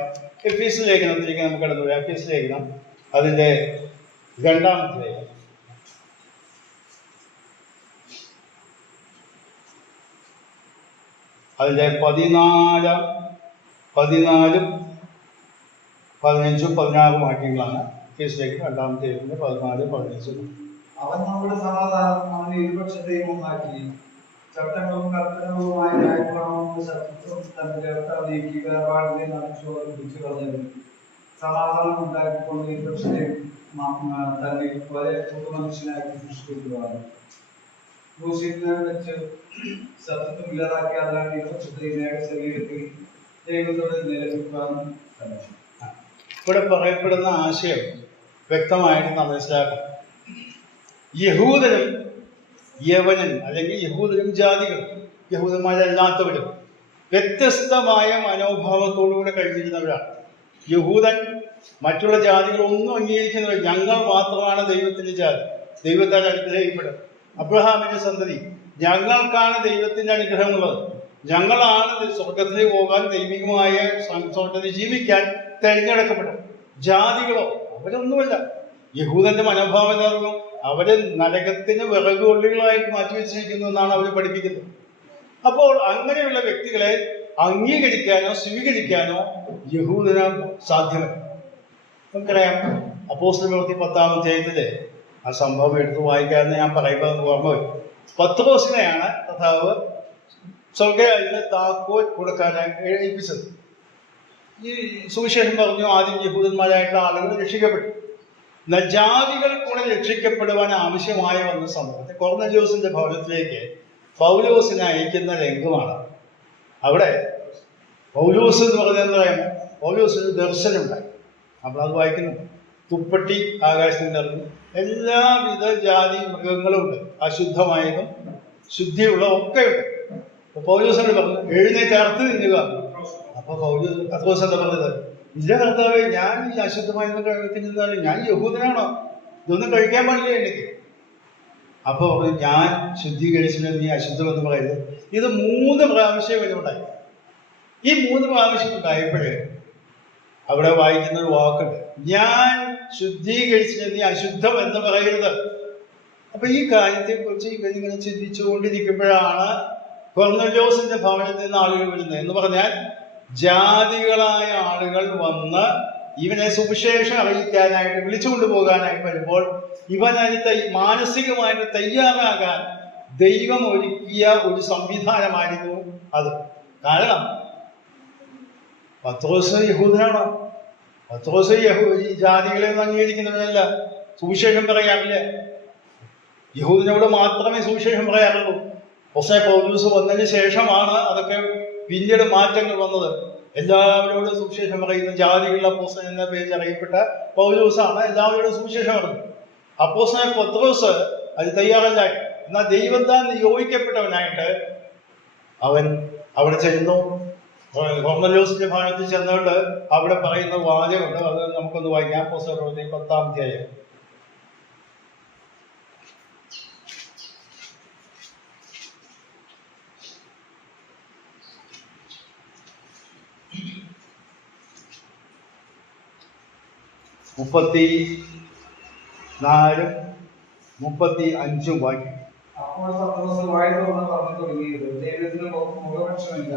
എഫേസ്യ ലേഖനത്തിലേക്ക് നമുക്ക് കടന്നു പോയാം. എഫേസ്യ ലേഖനം അതിന്റെ 2-ാം അധ്യായം അതിന്റെ 14, 15, 16 വാക്യങ്ങളാണ്. കേസിലേക്ക് 2-ാം അധ്യായത്തിന്റെ 14, 15. അവൻ നമ്മുടെ സമാധാനം അവന്റെ ഇരുപക്ഷത്തെയും ഒന്നാക്കി ചട്ടങ്ങളും കർത്തനങ്ങളുമായ ന്യായപ്രമാണവും ശത്രുത്വം തന്റെ കർത്താവ് നീക്കി വേർപാടിനെ നടച്ചോടെ പിടിച്ചു കളഞ്ഞത് സമാധാനം ഉണ്ടാക്കിക്കൊണ്ട് ഇരുപക്ഷത്തെയും തന്നെ വരെ പുതുമനുഷ്യനാക്കി സൃഷ്ടിക്കുകയാണ്. ക്രൂശിനെ വെച്ച് ശത്രുത്വം ഇല്ലാതാക്കി അതിനാണ് ഇരുപക്ഷത്തെയും ഏക ശരീരത്തിൽ ദൈവത്തോട് നിലനിൽക്കാനും ശ്രമിച്ചു. ഇവിടെ പറയപ്പെടുന്ന ആശയം വ്യക്തമായിട്ട് നാം മനസ്സിലാക്കണം. യഹൂദനും യവനൻ അല്ലെങ്കിൽ യഹൂദനും ജാതികളും യഹൂദന്മാരല്ലാത്തവരും വ്യത്യസ്തമായ മനോഭാവത്തോടുകൂടെ കഴിഞ്ഞിരുന്നവരാണ്. യഹൂദൻ മറ്റുള്ള ജാതികളൊന്നും അംഗീകരിക്കുന്നവർ. ഞങ്ങൾ മാത്രമാണ് ദൈവത്തിന്റെ ജാതി, ദൈവത്താൽ അനുഗ്രഹിക്കപ്പെടും, അബ്രഹാമിന്റെ സന്തതി, ഞങ്ങൾക്കാണ് ദൈവത്തിന്റെ അനുഗ്രഹമുള്ളത്, ഞങ്ങളാണ് സ്വർഗത്തിൽ പോകാൻ ദൈവികമായ സ്വർഗത്തിൽ ജീവിക്കാൻ തിരഞ്ഞെടുക്കപ്പെടും. ജാതികളോ അവരൊന്നുമല്ല. യഹൂദന്റെ മനോഭാവം എന്തായിരുന്നു? അവരെ നരകത്തിന് വിറകുകൊള്ളികളായിട്ട് മാറ്റിവെച്ചിരിക്കുന്നു എന്നാണ് അവർ പഠിപ്പിക്കുന്നത്. അപ്പോൾ അങ്ങനെയുള്ള വ്യക്തികളെ അംഗീകരിക്കാനോ സ്വീകരിക്കാനോ യഹൂദന് സാധ്യമല്ല. നമുക്കറിയാം, അപ്പോസ്തല പ്രവൃത്തി 10-ാം അധ്യായത്തിലെ ആ സംഭവം എടുത്ത് വായിക്കാമെന്ന് ഞാൻ പറയുമ്പോൾ നമുക്ക് ഓർമ്മ വരും. പത്രോസിനെയാണ് കർത്താവ് സ്വർഗ്ഗരാജ്യത്തിന് താക്കോൽ കൊടുക്കാനായി ഏൽപ്പിച്ചത്. ഈ സുവിശേഷം പറഞ്ഞു ആദ്യം യഹൂദന്മാരായിട്ടുള്ള ആളുകൾ രക്ഷിക്കപ്പെട്ടു. എന്നാൽ ജാതികൾ കൂടെ രക്ഷിക്കപ്പെടുവാൻ ആവശ്യമായി വന്ന സംഭവത്തെ കൊർന്നല്യോസിന്റെ ഭവനത്തിലേക്ക് പൗലോസിനെ അയക്കുന്ന രംഗമാണ്. അവിടെ പൗലോസ് എന്ന് പറഞ്ഞതെന്ന് പറയുമ്പോൾ പൗലോസിന് ദർശനമുണ്ടായി. അപ്പോൾ അത് വായിക്കുന്നു. തുപ്പട്ടി ആകാശത്തിൻ്റെ ഇറങ്ങി, എല്ലാവിധ ജാതി മൃഗങ്ങളും ഉണ്ട്, അശുദ്ധമായതും ശുദ്ധിയുള്ള ഒക്കെ ഉണ്ട്. അപ്പൊ പൗലോസിനോട് പറഞ്ഞു, എഴുന്നേറ്റ് അറുത്ത് തിന്നുക. അപ്പൊ പത്രോസ് എന്താ പറഞ്ഞത്? ഇല്ല കർത്താവേ, ഞാൻ ഈ അശുദ്ധമായതൊക്കെ തിന്നുന്നതാണ്, ഞാൻ യഹൂദനാണോ, ഇതൊന്നും കഴിക്കാൻ പാടില്ല എനിക്ക്. അപ്പൊ ഞാൻ ശുദ്ധീകരിച്ചില്ല, നീ അശുദ്ധമെന്ന് പറയുന്നത്. ഇത് 3 പ്രാവശ്യം ഉണ്ടായി. ഈ 3 പ്രാവശ്യം ഉണ്ടായപ്പോഴേ അവിടെ വായിക്കുന്ന ഒരു വാക്കുണ്ട്, ഞാൻ ശുദ്ധീകരിച്ചില്ല, നീ അശുദ്ധം എന്ന് പറയരുത്. അപ്പൊ ഈ കാര്യത്തെ കുറിച്ച് ഇവരിങ്ങനെ ചിന്തിച്ചുകൊണ്ടിരിക്കുമ്പോഴാണ് കൊർന്നല്യോസിന്റെ ഭവനത്തിൽ നിന്ന് ആളുകൾ വരുന്നത്. എന്ന് പറഞ്ഞാൽ ജാതികളായ ആളുകൾ വന്ന് ഇവനെ സുവിശേഷം അറിയിക്കാനായിട്ട് വിളിച്ചുകൊണ്ടു പോകാനായിട്ട് വരുമ്പോൾ ഇവൻ അതിന് മാനസികമായിട്ട് തയ്യാറാകാൻ ദൈവം ഒരുക്കിയ ഒരു സംവിധാനമായിരുന്നു അത്. കാരണം പത്രോസ് യഹൂദനാണോ? പത്രോസ് ഈ ജാതികളെ ഒന്നും അംഗീകരിക്കുന്നവനല്ല, സുവിശേഷം പറയാറില്ല. യഹൂദനോട് മാത്രമേ സുവിശേഷം പറയാറുള്ളൂ. പക്ഷേ പൗലോസ് വന്നതിന് ശേഷമാണ് അതൊക്കെ പിന്നീട് മാറ്റങ്ങൾ വന്നത്. എല്ലാവരോടും സുവിശേഷം പറയുന്ന ജാതികളുടെ അപ്പോസ്തലൻ എന്ന പേരിൽ അറിയപ്പെട്ട പൗലോസാണ് എല്ലാവരോടും സുവിശേഷം പറയുന്നത്. അപ്പോസ്തലൻ പത്രോസ് അത് തയ്യാറല്ല. എന്നാൽ ദൈവത്താൽ നിയോഗിക്കപ്പെട്ടവനായിട്ട് അവൻ അവിടെ ചെല്ലുന്നു. കൊർന്നല്യോസിന്റെ ഭവനത്തിൽ ചെന്നുകൊണ്ട് അവിടെ പറയുന്ന വാചകമുണ്ട്, അത് നമുക്കൊന്ന് വായിക്കാം. അപ്പോസ്തല പ്രവൃത്തി 10-ാം അധ്യായം. മുപ്പത്തി 4-ഉം 35-ഉം വാക്യം. അപ്പോൾ പത്രോസ് വായി തുറന്ന് പറഞ്ഞു തുടങ്ങിയത്, ദൈവത്തിന് മുഖപക്ഷമില്ല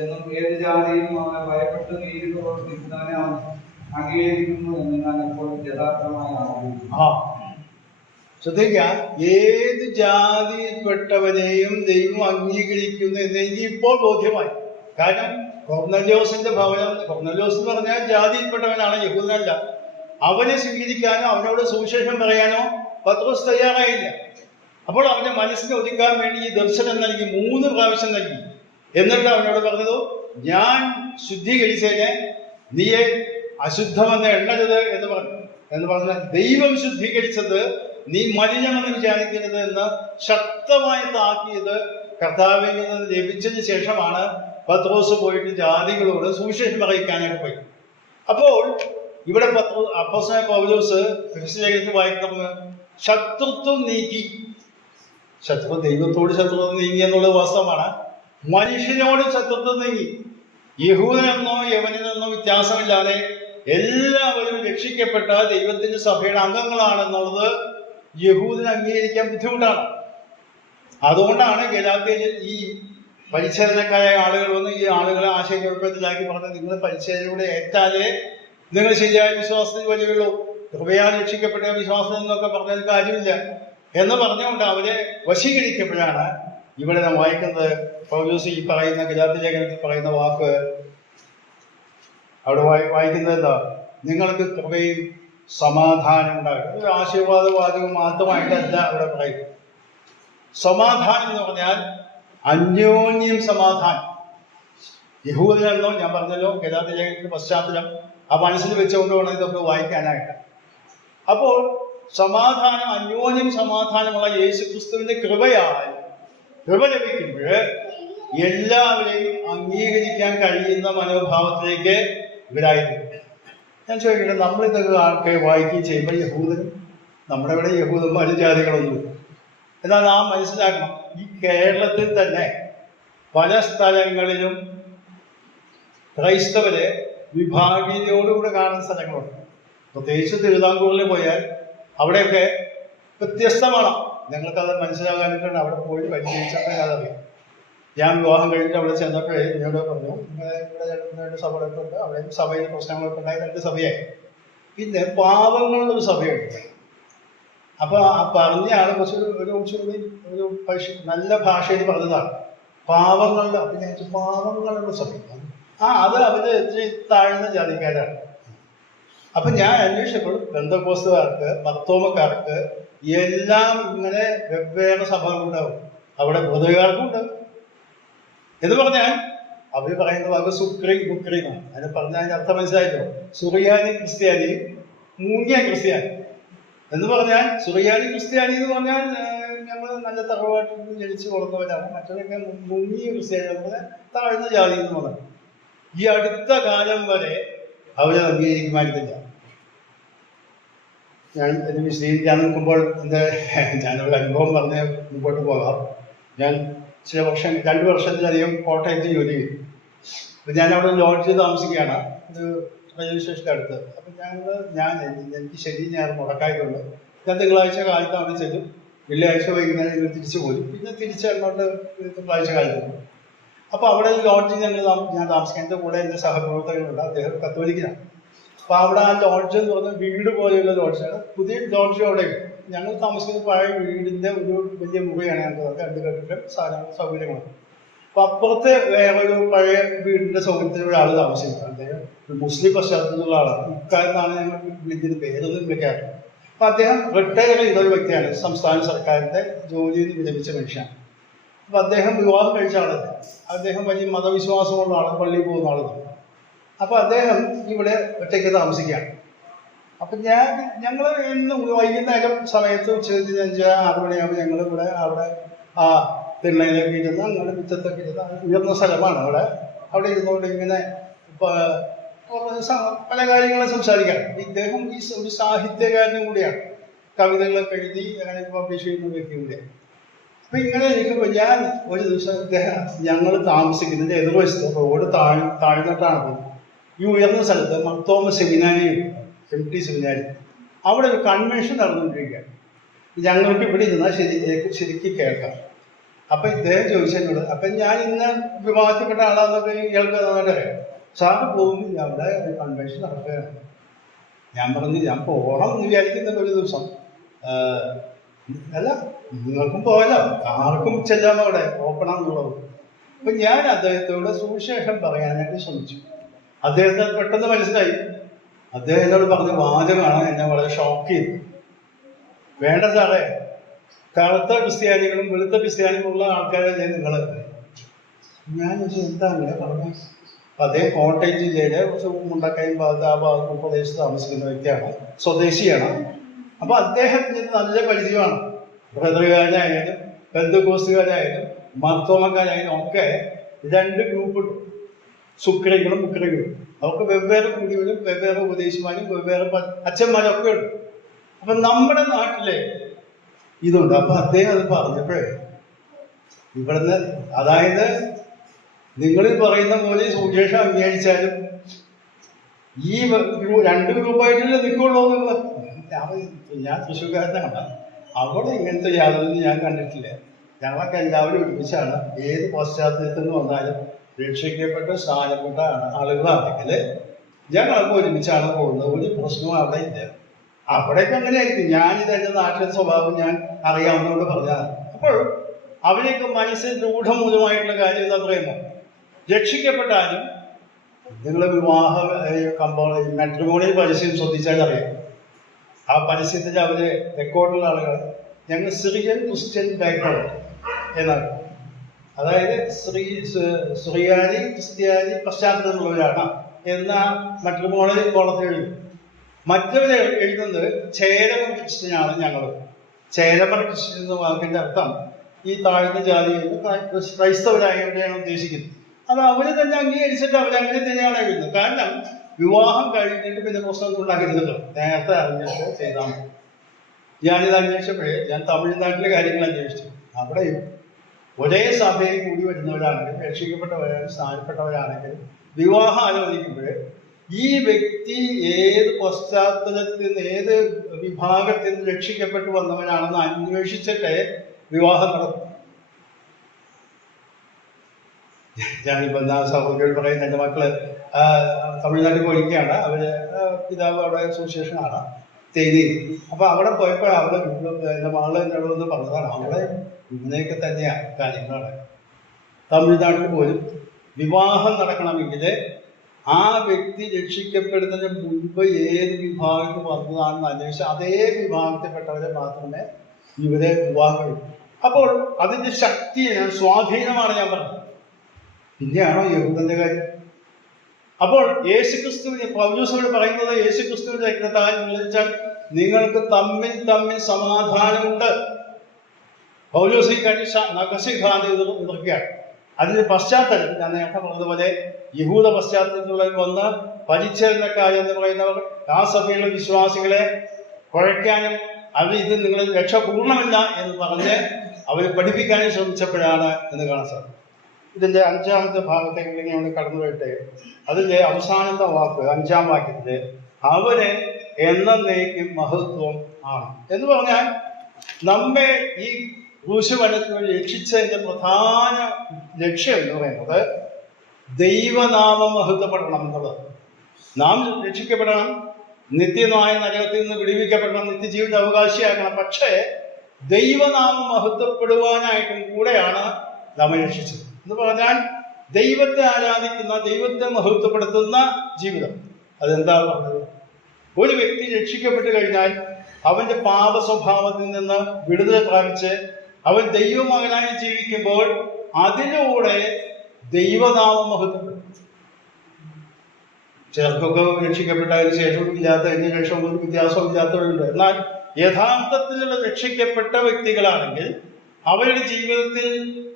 എന്നും ഏത് ജാതിയിലും അവനെ ഭയപ്പെട്ട് നീതി പ്രവർത്തിക്കുന്നവനെ അവൻ അംഗീകരിക്കുന്നു എന്ന് ഞാൻ ഇപ്പോൾ യഥാർത്ഥമായി അറിയുന്നു. ശ്രദ്ധിക്കുക, ഏത് ജാതിയിൽപ്പെട്ടവനെയും ദൈവം അംഗീകരിക്കുന്നു എന്നെനിക്ക് ഇപ്പോൾ ബോധ്യമായി. കാരണം കൊർന്നല്യോസിന്റെ ഭവനം, കൊർന്നല്യോസ് എന്ന് പറഞ്ഞാൽ ജാതിയിൽപ്പെട്ടവനാണ്, യഹൂദനല്ല. അവനെ സ്വീകരിക്കാനോ അവനോട് സുവിശേഷം പറയാനോ പത്രോസ് തയ്യാറായില്ല. അപ്പോൾ അവന്റെ മനസ്സിനെ ഒതുക്കാൻ വേണ്ടി ഈ ദർശനം നൽകി, 3 പ്രാവശ്യം നൽകി. എന്നിട്ട് അവനോട് പറഞ്ഞത്, ഞാൻ ശുദ്ധീകരിച്ചതിനെ നീയെ അശുദ്ധമെന്ന് എണ്ണരുത് എന്ന് പറഞ്ഞാൽ ദൈവം ശുദ്ധീകരിച്ചത് നീ മലിനമെന്ന് വിചാരിക്കരുത് എന്ന് ശക്തമായി താക്കിയത് കർത്താവിൽ നിന്ന് ലഭിച്ചതിന് ശേഷമാണ് പത്രോസ് പോയിട്ട് ജാതികളോട് സുവിശേഷം അറിയിക്കാനായിട്ട് പോയി. അപ്പോൾ ഇവിടെ അപ്പോസ്തലൻ പൗലോസ് ഫെലിസ്തീയർക്ക് വായിക്കുന്ന ശത്രുത്വം നീക്കി. ദൈവത്തോട് ശത്രുത്വം നീങ്ങി എന്നുള്ളത് വാസ്തവമാണ്. മനുഷ്യനോട് ശത്രുത്വം നീങ്ങി. യഹൂദനെന്നോ യവനെന്നോ വ്യത്യാസമില്ലാതെ എല്ലാവരും രക്ഷിക്കപ്പെട്ട ദൈവത്തിന്റെ സഭയുടെ അംഗങ്ങളാണെന്നുള്ളത് യഹൂദന് അംഗീകരിക്കാൻ ബുദ്ധിമുട്ടാണ്. അതുകൊണ്ടാണ് ഗലാത്യയിൽ ഈ പരിച്ഛേദനക്കാരായ ആളുകൾ വന്ന് ഈ ആളുകളെ ആശയക്കുഴപ്പത്തിലാക്കി പറഞ്ഞത്, നിങ്ങൾ പരിച്ഛേദനയുടെ ഏറ്റാലേ നിങ്ങൾ ശരിയായ വിശ്വാസത്തിൽ വരികയുള്ളൂ, കൃപയാൽ രക്ഷിക്കപ്പെട്ട വിശ്വാസം എന്നൊക്കെ പറഞ്ഞാൽ കാര്യമില്ല എന്ന് പറഞ്ഞുകൊണ്ട് അവരെ വശീകരിക്കപ്പോഴാണ് ഇവിടെ നാം വായിക്കുന്നത്. പൗലോസ് ഈ പറയുന്ന ഗലാത്യ ലേഖനത്തിൽ പറയുന്ന വാക്ക് അവിടെ വായിക്കുന്നത് എന്താ? നിങ്ങൾക്ക് കൃപയും സമാധാനം ഉണ്ടാകും. ഒരു ആശീർവാദവാദവും മാത്രമായിട്ടല്ല അവിടെ പറയുന്നത്. സമാധാനം എന്ന് പറഞ്ഞാൽ അന്യോന്യം സമാധാനം. യഹൂദനെന്നോ ഞാൻ പറഞ്ഞല്ലോ, ഗലാത്യ ലേഖനത്തിന്റെ പശ്ചാത്തലം ആ മനസ്സിൽ വെച്ചുകൊണ്ട് വേണം ഇതൊക്കെ വായിക്കാനായിട്ട്. അപ്പോൾ സമാധാനം, അന്യോന്യം സമാധാനമുള്ള യേശുക്രിസ്തുവിന്റെ കൃപയാൽ കൃപ ലഭിക്കുമ്പോൾ എല്ലാവരെയും അംഗീകരിക്കാൻ കഴിയുന്ന മനോഭാവത്തിലേക്ക് ഇവരായിരുന്നു. ഞാൻ ചോദിക്കട്ടെ, നമ്മളിതൊക്കെ ആൾക്കാർ വായിക്കുകയും ചെയ്യുമ്പോൾ യഹൂദനും നമ്മുടെ ഇവിടെ യഹൂദന്മാരും ജാതികളൊന്നുമില്ല. എന്നാൽ നാം മനസ്സിലാക്കണം, ഈ കേരളത്തിൽ തന്നെ പല സ്ഥലങ്ങളിലും ക്രൈസ്തവരെ വിഭാഗീയതയോടുകൂടെ കാണുന്ന സ്ഥലങ്ങളുണ്ട്. പ്രത്യേകിച്ച് തിരുവിതാംകൂറിൽ പോയാൽ അവിടെയൊക്കെ വ്യത്യസ്തമാണ്. നിങ്ങൾക്കത് മനസ്സിലാകാനായിട്ടാണ് അവിടെ പോയി പരിചയിച്ചപ്പോൾ അതറിയാം. ഞാൻ വിവാഹം കഴിഞ്ഞിട്ട് അവിടെ ചെന്നപ്പോഴേ എന്നോട് പറഞ്ഞു, ഇവിടെ രണ്ട് സഭകളൊക്കെ ഉണ്ട്, അവിടെ സഭയിൽ പ്രശ്നങ്ങളൊക്കെ ഉണ്ടായി, 2 സഭയായി. പിന്നെ പാവങ്ങളുടെ ഒരു സഭയുണ്ട്. അപ്പൊ ആ പറഞ്ഞ ആള് കുറച്ചുകൂടി നല്ല ഭാഷയിൽ പറഞ്ഞതാണ് പാവങ്ങളുടെ. അപ്പൊ ഞാൻ പാവങ്ങളുടെ സഭ, അത് അവര് ഇത്തിരി താഴ്ന്ന ജാതിക്കാരാണ്. അപ്പൊ ഞാൻ അന്വേഷിച്ചപ്പോൾ ബന്ധക്കോസ്തുകാർക്ക്, മർത്തോമക്കാർക്ക് എല്ലാം ഇങ്ങനെ വെവ്വേറെ സഭകളുണ്ടാവും. അവിടെ ബുധകാർക്കും ഉണ്ട് എന്ന് പറഞ്ഞാൽ അവര് പറയുന്ന വാക്ക് സുക്രി ബുക്രി എന്നാണ്. അതിന് പറഞ്ഞാൽ അതിന്റെ അർത്ഥം മനസ്സിലായല്ലോ. സുറിയാനി ക്രിസ്ത്യാനി, മൂങ്ങിയ ക്രിസ്ത്യാനി എന്ന് പറഞ്ഞാൽ, സുറിയാനി ക്രിസ്ത്യാനി എന്ന് പറഞ്ഞാൽ ഞങ്ങൾ നല്ല തറവാട്ടിൽ നിന്ന് ജനിച്ചു വളർന്നവരാണ്. മറ്റൊക്കെ മുങ്ങിയ ക്രിസ്ത്യാനി എന്ന് താഴ്ന്ന ജാതി എന്ന് പറഞ്ഞാൽ ഈ അടുത്ത കാലം വരെ അവരെ അംഗീകരിക്കുമായിരുന്നില്ല. ഞാൻ ഇത് വിശദീകരിക്കാൻ നിൽക്കുമ്പോൾ ഞാനൊരു അനുഭവം പറഞ്ഞ് മുമ്പോട്ട് പോകാം. ഞാൻ ചില 2 വർഷത്തിലധികം കോട്ടയത്ത് ജോലി ചെയ്തു. അപ്പം ഞാനവിടെ ലോഡ്ജിൽ താമസിക്കുകയാണ്, ഒരു റെയിൽവേ സ്റ്റേഷൻ്റെ അടുത്ത്. അപ്പം എനിക്ക് ശനി ഞായർ മുടക്കായതുകൊണ്ട് ഞാൻ തിങ്കളാഴ്ച കാലത്ത് അവിടെ ചെല്ലും, വെള്ളിയാഴ്ച വൈകുന്നേരം ഇവർ തിരിച്ചു പോരും, പിന്നെ തിരിച്ചങ്ങോട്ട് തിങ്കളാഴ്ച കാലത്ത്. അപ്പോൾ അവിടെ ലോഡ്ജിൽ ഞാൻ താമസിക്കാൻ, എൻ്റെ കൂടെ എൻ്റെ സഹപ്രവർത്തകരുണ്ട്, അദ്ദേഹം കത്തോലിക്കനാണ്. അപ്പോൾ അവിടെ ആ ലോഡ്ജ് എന്ന് പറഞ്ഞാൽ വീട് പോലെയുള്ള ലോഡ്ജാണ്. പുതിയ ലോഡ്ജ് അവിടെ ഞങ്ങൾ താമസിക്കുന്ന പഴയ വീടിൻ്റെ ഒരു വലിയ മുറിയാണ് ഞങ്ങൾക്ക് 2 കെട്ടിടം സൗകര്യങ്ങളാണ്. അപ്പൊ അപ്പുറത്തെ വേറൊരു പഴയ വീടിന്റെ സൗകര്യത്തിൽ ഒരാൾ താമസിക്കുന്നത്, അദ്ദേഹം ഒരു മുസ്ലിം പശ്ചാത്തലത്തിലുള്ള ആളാണ്. ഇക്കാലത്താണ് ഞങ്ങൾ വിളിക്കുന്ന പേരൊന്നും വെക്കാറ്. അപ്പൊ അദ്ദേഹം റിട്ടയർ ചെയ്ത ഒരു വ്യക്തിയാണ്, സംസ്ഥാന സർക്കാരിന്റെ ജോലിയിൽ വിരമിച്ച മനുഷ്യനാണ്. അപ്പൊ അദ്ദേഹം വിവാഹം കഴിച്ച ആളല്ല, അദ്ദേഹം വലിയ മതവിശ്വാസമുള്ള ആളാണ്, പള്ളിയിൽ പോകുന്ന ആളാണ്. അപ്പൊ അദ്ദേഹം ഇവിടെ ഒറ്റയ്ക്ക് താമസിക്കുകയാണ്. അപ്പൊ ഞങ്ങൾ ഇന്ന് വൈകുന്നേരം സമയത്ത് ഉച്ചയ്ക്ക് 5-6 മണിയാകുമ്പോൾ ഞങ്ങൾ ഇവിടെ അവിടെ ആ തിണ്ണയിലൊക്കെ ഇരുന്ന്, അങ്ങനെ മുറ്റത്തൊക്കെ ഇരുന്ന്, ഉയർന്ന സ്ഥലമാണ് അവിടെ ഇരുന്നുകൊണ്ട് ഇങ്ങനെ പല കാര്യങ്ങളും സംസാരിക്കാം. ഇദ്ദേഹം ഒരു സാഹിത്യകാരനും കൂടിയാണ്, കവിതകളൊക്കെ എഴുതി അങ്ങനെ പബ്ലിഷ് ചെയ്യുന്ന വ്യക്തി കൂടിയാണ്. അപ്പൊ ഇങ്ങനെ ഇരിക്കുമ്പോൾ ഞാൻ ഒരു ദിവസം ഞങ്ങൾ താമസിക്കുന്നതിന്റെ എതിർവശത്ത് റോഡ് താഴ്ന്നിട്ടാണ് ഈ ഉയർന്ന സ്ഥലത്ത് മർത്തോമ സെമിനാരി, MT സെമിനാരി, അവിടെ ഒരു കൺവെൻഷൻ നടന്നുകൊണ്ടിരിക്കുകയാണ്. ഞങ്ങൾക്ക് ഇവിടെ ഇരുന്നാൽ ശരിക്കും കേൾക്കാം. അപ്പൊ ഇദ്ദേഹം ചോദിച്ചെന്നോട്, അപ്പൊ ഞാൻ ഇന്ന് വിവാഹത്തിൽപ്പെട്ട ആളാന്നൊക്കെ ഇയാൾക്ക് നന്നായിട്ട് അറിയാം, സാറ് പോകുന്നില്ല, അവിടെ ഒരു കൺവെൻഷൻ നടക്കുകയാണ്. ഞാൻ പറഞ്ഞു ഞാൻ പോകണം എന്ന് വിചാരിക്കുന്ന ഒരു ദിവസം. അല്ല, നിങ്ങൾക്കും പോകല്ലോ, ആർക്കും ചെല്ലാം, അവിടെ ഓപ്പണാന്നുള്ളത്. അപ്പൊ ഞാൻ അദ്ദേഹത്തോട് സുവിശേഷം പറയാനായിട്ട് ശ്രമിച്ചു. അദ്ദേഹത്തെ പെട്ടെന്ന് മനസ്സിലായി. അദ്ദേഹം എന്നോട് പറഞ്ഞ വാചകമാണ് എന്നെ വളരെ ഷോക്ക് ചെയ്തു. വേണ്ട സാറേ, കറുത്ത ക്രിസ്ത്യാനികളും വെളുത്ത ക്രിസ്ത്യാനികളും ഉള്ള ആൾക്കാരല്ലേ നിങ്ങൾ? ഞാൻ എന്താ അങ്ങനെ പറഞ്ഞു? അദ്ദേഹം കോട്ടയം ജില്ലയിലെ മുണ്ടക്കയം ഭാഗത്ത് ആ ഭാഗത്ത് പ്രദേശത്ത് താമസിക്കുന്ന വ്യക്തിയാണ്, സ്വദേശിയാണ്. അപ്പൊ അദ്ദേഹത്തിന് നല്ല പരിചയമാണ്. ബ്രദറുകാരായാലും ബന്ധുക്കോസുകാരായാലും മർത്തോമക്കാരായാലും ഒക്കെ 2 ഗ്രൂപ്പുണ്ട്, സുക്രികളും മുക്രികളും. അവർക്ക് വെവ്വേറെ കുടികളും വെവ്വേറെ ഉപദേശിമാരും വെവ്വേറെ അച്ഛന്മാരും ഒക്കെ ഉണ്ട്. അപ്പൊ നമ്മുടെ നാട്ടിലെ ഇതുണ്ട്. അപ്പൊ അദ്ദേഹം അത് പറഞ്ഞപ്പോഴേ ഇവിടുന്ന്, അതായത് നിങ്ങളിൽ പറയുന്ന പോലെ സുവിശേഷം അംഗീകരിച്ചാലും ഈ 2 ഗ്രൂപ്പായിട്ടല്ലേ നിൽക്കുള്ളൂ എന്നുള്ള. ഞാൻ തൃശ്ശൂർക്കാരനാണ്, അവിടെ ഇങ്ങനത്തെ യാതൊന്നും ഞാൻ കണ്ടിട്ടില്ല. ഞങ്ങളൊക്കെ എല്ലാവരും ഒരുമിച്ചാണ്. ഏത് പശ്ചാത്തലത്തിൽ നിന്ന് വന്നാലും രക്ഷിക്കപ്പെട്ട് സ്ഥാനപ്പെട്ട ആളുകളാണെങ്കിൽ ഞങ്ങളൊക്കെ ഒരുമിച്ചാണ് പോകുന്നത്. ഒരു പ്രശ്നവും അവിടെ ഇല്ല. അവിടെയൊക്കെ അങ്ങനെയായിരിക്കും. ഞാനിത് എൻ്റെ നാട്ടിലെ സ്വഭാവം ഞാൻ അറിയാവുന്നതുകൊണ്ട് പറഞ്ഞതാണ്. അപ്പോൾ അവരെയൊക്കെ മനസ്സിൽ രൂഢമൂലമായിട്ടുള്ള കാര്യം എന്താ പറയുമ്പോൾ, രക്ഷിക്കപ്പെട്ടാലും നിങ്ങൾ വിവാഹ മാട്രിമോണിയൽ പരസ്യം ശ്രദ്ധിച്ചാൽ അറിയാം. ആ പരസ്യത്തിൽ അവര് റെക്കോർഡുള്ള ആളുകൾ ഞങ്ങൾ സിറിയൻ ക്രിസ്ത്യൻ ബാക്ക്ഗ്രൗണ്ട് എന്നാണ്, അതായത് സുറിയാനി ക്രിസ്ത്യാനി പശ്ചാത്തലമുള്ളവരാണ് എന്ന മാട്രിമോണിയൽ കോളത്തിൽ എഴുതും. മറ്റവർ എഴുതുന്നത് ചേരമർ ക്രിസ്ത്യനാണ് ഞങ്ങൾ. ചേരമർ ക്രിസ്ത്യൻ എന്ന വാക്കിന്റെ അർത്ഥം ഈ താഴ്ന്ന ജാതി ക്രൈസ്തവരായവരെയാണ് ഉദ്ദേശിക്കുന്നത്. അത് അവര് തന്നെ അംഗീകരിച്ചിട്ട് അവരങ്ങനെ തന്നെയാണ് എഴുതുന്നത്. കാരണം വിവാഹം കഴിഞ്ഞിട്ട് പിന്നെ പ്രശ്നം ഉണ്ടാക്കരുതല്ലോ, നേരത്തെ അറിഞ്ഞിട്ട് ചെയ്താൽ മതി. ഞാനിത് അന്വേഷിച്ചപ്പോഴേ ഞാൻ തമിഴ്നാട്ടിലെ കാര്യങ്ങൾ അന്വേഷിച്ചു. അവിടെ ഒരേ സഭയിൽ കൂടി വരുന്നവരാണെങ്കിലും രക്ഷിക്കപ്പെട്ടവരാണെങ്കിലും സ്ഥാനപ്പെട്ടവരാണെങ്കിലും വിവാഹം ആലോചിക്കുമ്പോൾ ഈ വ്യക്തി ഏത് പശ്ചാത്തലത്തിൽ നിന്ന് ഏത് വിഭാഗത്തിൽ നിന്ന് രക്ഷിക്കപ്പെട്ടു വന്നവനാണെന്ന് അന്വേഷിച്ചിട്ട് വിവാഹം നടത്തും. ഞാനിപ്പോ എന്താ സഹോദരികൾ പറയുന്നത്, എൻ്റെ മക്കള് തമിഴ്നാട്ടിൽ പോയിരിക്കുകയാണ്. അവര് പിതാവ് അവിടെ സുവിശേഷനാണ് ചെയ്തി. അപ്പൊ അവിടെ പോയപ്പോൾ അവിടെ എൻ്റെ മകള് എന്നോട് പറഞ്ഞതാണ്, അവിടെ ഇങ്ങനെയൊക്കെ തന്നെയാണ് കാര്യങ്ങളാണ്. തമിഴ്നാട്ടിൽ പോലും വിവാഹം നടക്കണമെങ്കിൽ ആ വ്യക്തി രക്ഷിക്കപ്പെടുന്നതിന് മുൻപ് ഏത് വിഭാഗത്തിൽ വന്നതാണെന്ന് അന്വേഷിച്ച് അതേ വിഭാഗത്തിൽപ്പെട്ടവരെ മാത്രമേ ഇവരെ വിവാഹം കഴിക്കൂ. അപ്പോൾ അതിന്റെ ശക്തി സ്വാധീനമാണ് ഞാൻ പറഞ്ഞത്. പിന്നെയാണോ യഹൂദന്റെ കാര്യം? അപ്പോൾ യേശുക്രിസ്തുവിന് പൗലോസോട് പറയുന്നത്, യേശുക്രിസ്തുവിന്റെ രക്തത്താൽ വിളിച്ചാൽ നിങ്ങൾക്ക് തമ്മിൽ തമ്മിൽ സമാധാനമുണ്ട്. പൗലോസ് നഖശിഖാന്തി എതിർക്കുകയാണ്. അതിന്റെ പശ്ചാത്തലം ഞാൻ നേരത്തെ പറഞ്ഞതുപോലെ യഹൂദ പശ്ചാത്തലത്തിലുള്ളവർ വന്ന് പരിച്ഛേദനക്കാരെന്ന് പറയുന്നവർ ആ സഭയിലെ വിശ്വാസികളെ കുഴയ്ക്കാനും അവർ ഇത് നിങ്ങൾ രക്ഷ പൂർണ്ണമല്ല എന്ന് പറഞ്ഞ് അവരെ പഠിപ്പിക്കാനും ശ്രമിച്ചപ്പോഴാണ് എന്ന് കാണാൻ സാധിക്കും. ഇതിന്റെ 5ാമത്തെ ഭാഗത്തേക്ക് നമ്മൾ കടന്നുപോയിട്ട് അതിന്റെ അവസാനത്തെ വാക്ക് 5ാം വാക്യത്തില് അവരെ എന്നേക്കും മഹത്വം ആണ് എന്ന് പറഞ്ഞാൽ നമ്മെ ഈ ക്രൂശുമരണത്തിൽ രക്ഷിച്ചതിന്റെ പ്രധാന ലക്ഷ്യം എന്ന് പറയുന്നത് ദൈവനാമം മഹത്വപ്പെടണം എന്നുള്ളത്. നാം രക്ഷിക്കപ്പെടണം, നിത്യമായ നരകത്തിൽ നിന്ന് വിടുവിക്കപ്പെടണം, നിത്യജീവിത അവകാശിയാക്കണം. പക്ഷേ ദൈവനാമം മഹത്വപ്പെടുവാനായിട്ടും കൂടെയാണ് നമ്മെ രക്ഷിച്ചത് എന്ന് പറഞ്ഞാൽ ദൈവത്തെ ആരാധിക്കുന്ന, ദൈവത്തെ മഹത്വപ്പെടുത്തുന്ന ജീവിതം. അതെന്താണ് പറഞ്ഞത്? ഒരു വ്യക്തി രക്ഷിക്കപ്പെട്ടു കഴിഞ്ഞാൽ അവന്റെ പാപ സ്വഭാവത്തിൽ നിന്ന് വിടുതൽ പ്രാപിച്ച് അവൻ ദൈവമകനായി ജീവിക്കുമ്പോൾ അതിലൂടെ ദൈവനാമം മഹത്വപ്പെടും. ചിലർക്കൊക്കെ രക്ഷിക്കപ്പെട്ടതിന് ശേഷം ഇല്ലാത്തതിന് ശേഷം ഒരു വ്യത്യാസവും ഇല്ലാത്തവരുണ്ട്. എന്നാൽ യഥാർത്ഥത്തിലുള്ള രക്ഷിക്കപ്പെട്ട വ്യക്തികളാണെങ്കിൽ അവരുടെ ജീവിതത്തിൽ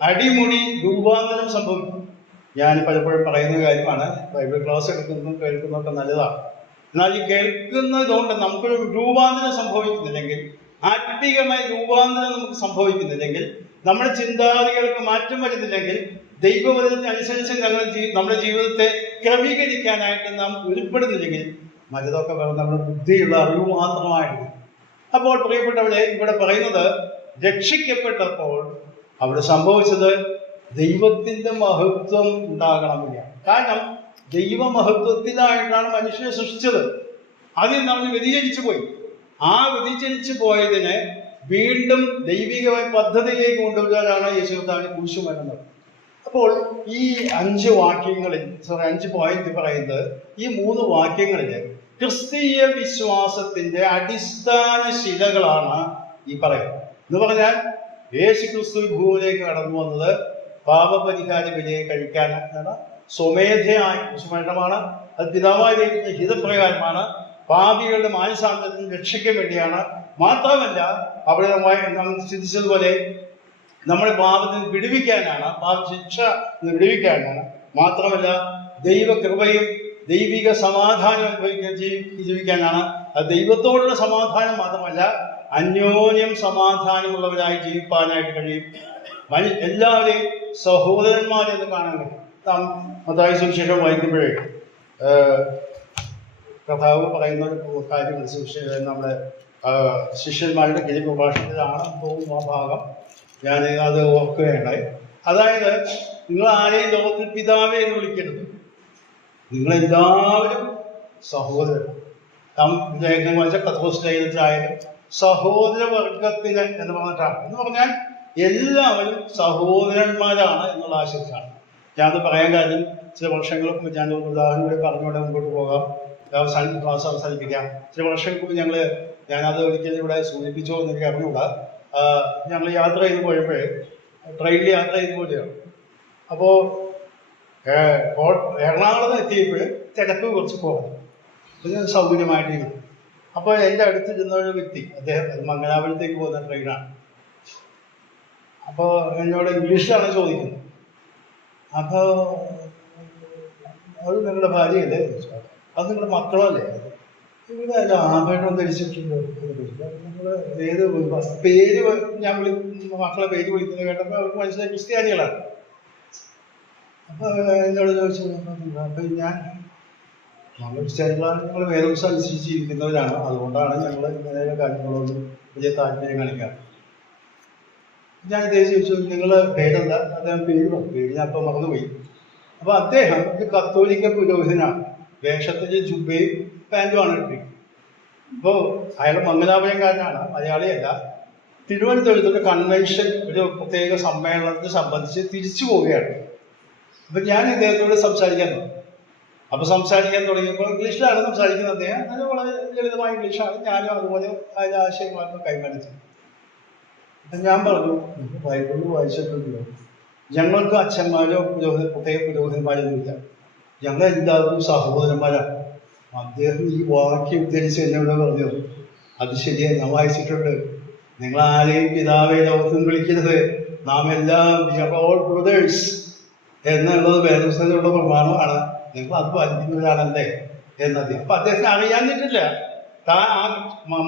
അടിമുടി രൂപാന്തരം സംഭവിക്കും. ഞാൻ പലപ്പോഴും പറയുന്ന കാര്യമാണ്, ബൈബിൾ ക്ലാസ് എടുക്കുന്നതും കേൾക്കുന്നതൊക്കെ നല്ലതാണ്. എന്നാൽ ഈ കേൾക്കുന്നതുകൊണ്ട് നമുക്കൊരു രൂപാന്തരം സംഭവിക്കുന്നില്ലെങ്കിൽ, ആത്മീകമായ രൂപാന്തരം നമുക്ക് സംഭവിക്കുന്നില്ലെങ്കിൽ, നമ്മുടെ ചിന്താഗതികൾക്ക് മാറ്റം വരുന്നില്ലെങ്കിൽ, ദൈവവചനത്തിനനുസരിച്ച് നമ്മുടെ ജീവിതത്തെ ക്രമീകരിക്കാനായിട്ട് നാം ഉൾപ്പെടുന്നില്ലെങ്കിൽ മറ്റതൊക്കെ നമ്മുടെ ബുദ്ധിയുള്ള അറിവ് മാത്രമായിരുന്നു. അപ്പോൾ പ്രിയപ്പെട്ടവരെ, ഇവിടെ പറയുന്നത് രക്ഷിക്കപ്പെട്ടപ്പോൾ അവിടെ സംഭവിച്ചത് ദൈവത്തിന്റെ മഹത്വം ഉണ്ടാകണമെന്നാണ്. കാരണം ദൈവമഹത്വത്തിലായിട്ടാണ് മനുഷ്യനെ സൃഷ്ടിച്ചത്. അതിൽ നമ്മൾ വ്യതിചലിച്ചു പോയി. ആ വ്യതിചലിച്ചു പോയതിനെ വീണ്ടും ദൈവികമായ പദ്ധതിയിലേക്ക് കൊണ്ടുവരാനാണ് യേശുക്രിസ്തുവിന്റെ ക്രൂശുമരണം. അപ്പോൾ ഈ 5 വാക്യങ്ങളിൽ 5 പോയിന്റ് പറയുന്നത്, ഈ 3 വാക്യങ്ങളിൽ ക്രിസ്തീയ വിശ്വാസത്തിന്റെ അടിസ്ഥാന ശിലകളാണ് ഈ പറയുന്നത്. എന്ന് പറഞ്ഞാൽ യേശുക്രിസ്തു ഭൂമിയിലേക്ക് കടന്നു വന്നത് പാപപരിഹാര ബലിയെ കഴിക്കാനാണ്. സ്വമേധയായ കുശുമരണമാണ്. അത് പിതാവായ ദൈവത്തിന്റെ ഹിതപ്രകാരമാണ്. പാപികളുടെ മാനസാന്തരത്തിന് രക്ഷിക്കാൻ വേണ്ടിയാണ്. മാത്രമല്ല അവിടെ നാം ചിന്തിച്ചതുപോലെ നമ്മുടെ പാപത്തിന് വിടുവിക്കാനാണ്, പാപശിക്ഷ വിടുവിക്കാനാണ്. മാത്രമല്ല ദൈവകൃപയും ദൈവിക സമാധാനം അനുഭവിക്കാൻ ജീവിക്കാനാണ്. അത് ദൈവത്തോടുള്ള സമാധാനം മാത്രമല്ല, അന്യോന്യം സമാധാനമുള്ളവരായി ജീവിപ്പാനായിട്ട് കഴിയും. എല്ലാവരെയും സഹോദരന്മാരെന്ന് കാണാൻ കഴിയും. മത്തായി സുവിശേഷം വായിക്കുമ്പോഴേ കഥാവ് പറയുന്ന ഒരു കാര്യം, നമ്മുടെ ശിഷ്യന്മാരുടെ ഗിരിപ്രഭാഷണത്തിലാണ് തോന്നുന്നു ആ ഭാഗം. ഞാൻ അത് ഓർക്കുകയുണ്ടായി. അതായത്, നിങ്ങൾ ആരെയും ലോകത്തിൽ പിതാവേ എന്ന് വിളിക്കരുത്, നിങ്ങളെല്ലാവരും സഹോദരൻ. പത്രോസ്ലേഖനത്തിലായാലും സഹോദരവർഗത്തിന് എന്ന് പറഞ്ഞിട്ടാണ്. എന്ന് പറഞ്ഞാൽ എല്ലാവരും സഹോദരന്മാരാണ് എന്നുള്ള ആശയത്തിലാണ് ഞാനത് പറയാൻ കാര്യം. ചില വർഷങ്ങൾക്ക് മുമ്പ് ഞാൻ ഉദാഹരണം കൂടി പറഞ്ഞുകൊണ്ട് മുമ്പോട്ട് പോകാം, ക്ലാസ് അവസാനിപ്പിക്കാം. ചില വർഷങ്ങൾക്ക് മുമ്പ് ഞാനത് ഒരിക്കലും ഇവിടെ സൂചിപ്പിച്ചോ എന്ന് എനിക്ക് അറിഞ്ഞുകൂടാ. ഞങ്ങൾ യാത്ര ചെയ്ത് പോയപ്പോഴേ ട്രെയിനിൽ യാത്ര ചെയ്ത് പോലെയാണ്. അപ്പോൾ എറണാകുളത്ത് എത്തിയപ്പോൾ തിരക്ക് കുറച്ച് പോകാം, ഇത് സൗകര്യമായിട്ടില്ല. അപ്പോൾ എൻ്റെ അടുത്ത് ചെന്ന ഒരു വ്യക്തി, അദ്ദേഹം മംഗലാപുരത്തേക്ക് പോകുന്ന ട്രെയിനാണ്. അപ്പോൾ എന്നോട് ഇംഗ്ലീഷിലാണ് ചോദിക്കുന്നത്. അപ്പോൾ അത് നിങ്ങളുടെ ഭാര്യയല്ലേ? അത് നിങ്ങളുടെ മക്കളല്ലേ? ഇവിടെ അല്ല ആഭരണം ധരിച്ചിട്ടുണ്ടോ? നിങ്ങൾ ഏത് പേര് ഞാൻ മക്കളെ പേര് വിളിക്കുന്നത് കേട്ടപ്പോൾ അവർക്ക് മനസ്സിലായി ക്രിസ്ത്യാനികളാണ്. അപ്പോൾ എന്നോട് ചോദിച്ചു, അപ്പം ഞാൻ ഞങ്ങൾ ക്രിസ്ത്യാനികളാണ്, ഞങ്ങൾ വേദപുസ്തകം അനുസരിച്ച് ജീവിക്കുന്നവരാണ്. അതുകൊണ്ടാണ് ഞങ്ങൾ ഇങ്ങനെ കാര്യങ്ങളൊന്നും വലിയ താല്പര്യം കാണിക്കാറ്. ഞാൻ ഇദ്ദേഹം ചോദിച്ചു, നിങ്ങൾ പേരെന്താ? അദ്ദേഹം പേര് പറഞ്ഞു. പേര് ഞാൻ അപ്പം മറന്നുപോയി. അപ്പൊ അദ്ദേഹം ഒരു കത്തോലിക്ക പുരോഹിതനാണ്. വേഷത്തിൽ ജുബയും പാൻറ്റുമാണ് ഇട്ടിരിക്കുന്നത്. അപ്പോൾ അയാൾ മംഗലാപുരംകാരനാണ്, മലയാളിയല്ല. തിരുവനന്തപുരത്തൊരു കൺവെൻഷൻ, ഒരു പ്രത്യേക സമ്മേളനത്തെ സംബന്ധിച്ച് തിരിച്ചു പോവുകയാണ്. അപ്പൊ ഞാൻ ഇദ്ദേഹത്തോട് സംസാരിക്കാൻ തുടങ്ങി. അപ്പൊ സംസാരിക്കാൻ തുടങ്ങിയപ്പോൾ ഇംഗ്ലീഷിലാണ് സംസാരിക്കുന്നത് അദ്ദേഹം. അത് വളരെ ലളിതമായ ഇംഗ്ലീഷാണ്. ഞാനും അതുപോലെ അതിന്റെ ആശയങ്ങളൊക്കെ കൈമാറിച്ചു. അപ്പൊ ഞാൻ പറഞ്ഞു, ബൈബിളിൽ വായിച്ചിട്ടുണ്ടല്ലോ, ഞങ്ങൾക്ക് അച്ഛന്മാരോ പ്രത്യേക പുരോഹിതന്മാരൊന്നുമില്ല, ഞങ്ങൾ എല്ലാവരും സഹോദരന്മാരാണ്. അദ്ദേഹം ഈ വാക്യം ഉദ്ധരിച്ച് എന്നോട് പറഞ്ഞു, അത് ശരിയാ, ഞാൻ വായിച്ചിട്ടുണ്ട്. നിങ്ങൾ ആരെയും പിതാവെ ലോകത്തും വിളിക്കരുത്, നാം എല്ലാം വി ആർ ഓൾ ബ്രദേഴ്സ് എന്നുള്ളത് വേദപുസ്തകത്തിലുള്ള പ്രമാണമാണ്. നിങ്ങൾ അത് പാലിക്കുന്നവരാണല്ലേ എന്നത്. അപ്പൊ അദ്ദേഹത്തിന് അറിയാഞ്ഞിട്ടില്ല, താൻ ആ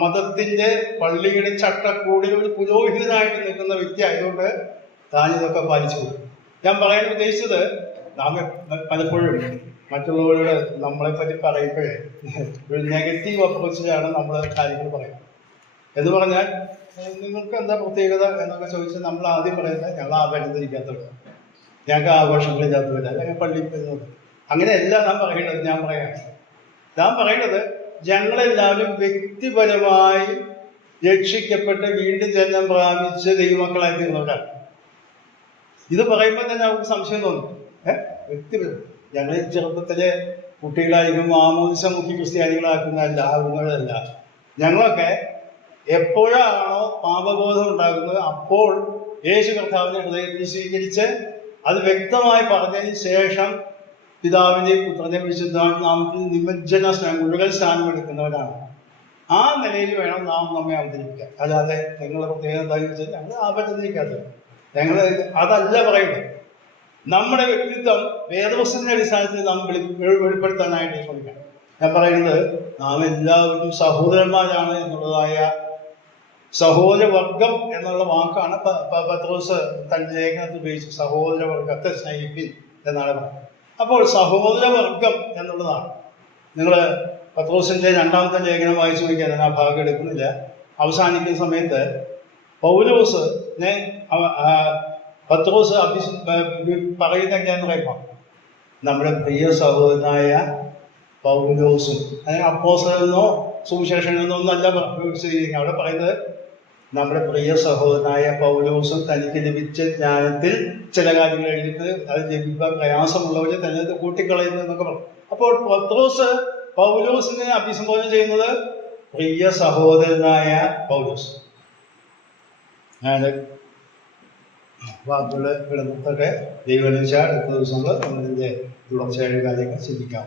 മതത്തിന്റെ പള്ളിയുടെ ചട്ടക്കൂടിൽ ഒരു പുരോഹിതനായിട്ട് നിൽക്കുന്ന വ്യക്തി ആയതുകൊണ്ട് താൻ ഇതൊക്കെ പാലിച്ചു. ഞാൻ പറയാൻ ഉദ്ദേശിച്ചത്, നാം പലപ്പോഴും മറ്റുള്ളവരോട് നമ്മളെ പറ്റി പറയുമ്പോഴേ ഒരു നെഗറ്റീവ് അപ്രോച്ചിലാണ് നമ്മൾ കാര്യങ്ങൾ പറയുന്നത്. എന്ന് പറഞ്ഞാൽ നിങ്ങൾക്ക് എന്താ പ്രത്യേകത എന്നൊക്കെ ചോദിച്ചാൽ നമ്മൾ ആദ്യം പറയുന്നത് ഞങ്ങൾ ആഭരണത്തിരിക്കാത്തവർ, ഞങ്ങൾക്ക് ആഘോഷങ്ങളില്ലാത്തവർ, അല്ലെങ്കിൽ പള്ളിയിൽ പോകുന്നത്. അങ്ങനെയല്ല ഞാൻ പറയുന്നത് ഞങ്ങളെല്ലാവരും വ്യക്തിപരമായി രക്ഷിക്കപ്പെട്ട് വീണ്ടും ജന്മം പ്രാപിച്ച് ദൈവമക്കളായി തീർന്നവരാണ്. ഇത് പറയുമ്പോൾ തന്നെ അവർക്ക് സംശയം തോന്നും. വ്യക്തിപരം ഞങ്ങൾ ചെറുപ്പത്തിലെ കുട്ടികളായിരിക്കും മാമോദിസ മുഖ്യ ക്രിസ്ത്യാനികളാക്കുന്നതല്ല, ആകുന്നതല്ല. ഞങ്ങളൊക്കെ എപ്പോഴാണോ പാപബോധം ഉണ്ടാകുന്നത് അപ്പോൾ യേശു കർത്താവിനെ ഹൃദയത്തിൽ സ്വീകരിച്ച് അത് വ്യക്തമായി പറഞ്ഞതിന് ശേഷം പിതാവിനെയും പുത്രനെ വിശുദ്ധാത്മാവിൽ നിമജ്ജന സ്നാനം, മുഴുവൻ സ്നാനം എടുക്കുന്നവരാണ്. ആ നിലയിൽ വേണം നാം നമ്മെ അവതരിപ്പിക്കാൻ. അല്ലാതെ നിങ്ങളുടെ പ്രത്യേകത എന്താണെന്ന് വെച്ചാൽ ഞങ്ങൾ അവതരിപ്പിക്കാത്തത്, ഞങ്ങൾ അതല്ല പറയുന്നത്. നമ്മുടെ വ്യക്തിത്വം വേദപുസ്തകത്തിന്റെ അടിസ്ഥാനത്തിൽ നാം വെളിപ്പെടുത്താനായിട്ട് ശ്രമിക്കണം. ഞാൻ പറയുന്നത് നാം എല്ലാവരും സഹോദരന്മാരാണ് എന്നുള്ളതായ സഹോദരവർഗം എന്നുള്ള വാക്കാണ് പത്രോസ് തന്റെ ലേഖനത്തിൽ ഉപയോഗിച്ച് സഹോദരവർഗത്തെ സ്നേഹിപ്പിൻ എന്നാണ് പറയുന്നത്. അപ്പോൾ സഹോദരവർഗം എന്നുള്ളതാണ്. നിങ്ങൾ പത്രോസിന്റെ 2ാമത്തെ ലേഖനം വായിച്ചു നോക്കിയാൽ ഞാൻ ആ ഭാഗം എടുക്കുന്നില്ല. അവസാനിക്കുന്ന സമയത്ത് പത്രോസ് പറയുന്ന എങ്ങനെയാന്ന് പറയുമ്പോൾ, നമ്മുടെ പ്രിയ സഹോദരനായ പൗലോസും, അതിന് അപ്പോസ്തലനെന്നോ സുവിശേഷനെന്നോ ഒന്നല്ല വിശദീകരിക്കുന്നത്. അവിടെ പറയുന്നത് നമ്മുടെ പ്രിയ സഹോദരനായ പൗലോസും തനിക്ക് ലഭിച്ച ജ്ഞാനത്തിൽ ചില കാര്യങ്ങൾ എഴുതിയിട്ട് അത് ലഭിക്കാൻ പ്രയാസമുള്ളവരെ തന്നെ കൂട്ടിക്കളയുന്നു എന്നൊക്കെ പറഞ്ഞു. അപ്പോൾ പത്രോസ് പൗലോസിനെ അഭിസംബോധന ചെയ്യുന്നത് പ്രിയ സഹോദരനായ പൗലോസ്. വാക്കുകൾ വിടുന്നതൊക്കെ ദൈവം അടുത്ത ദിവസങ്ങൾ നമ്മളിതിൻ്റെ തുടർച്ചയായ കാര്യങ്ങൾ ചിന്തിക്കാം.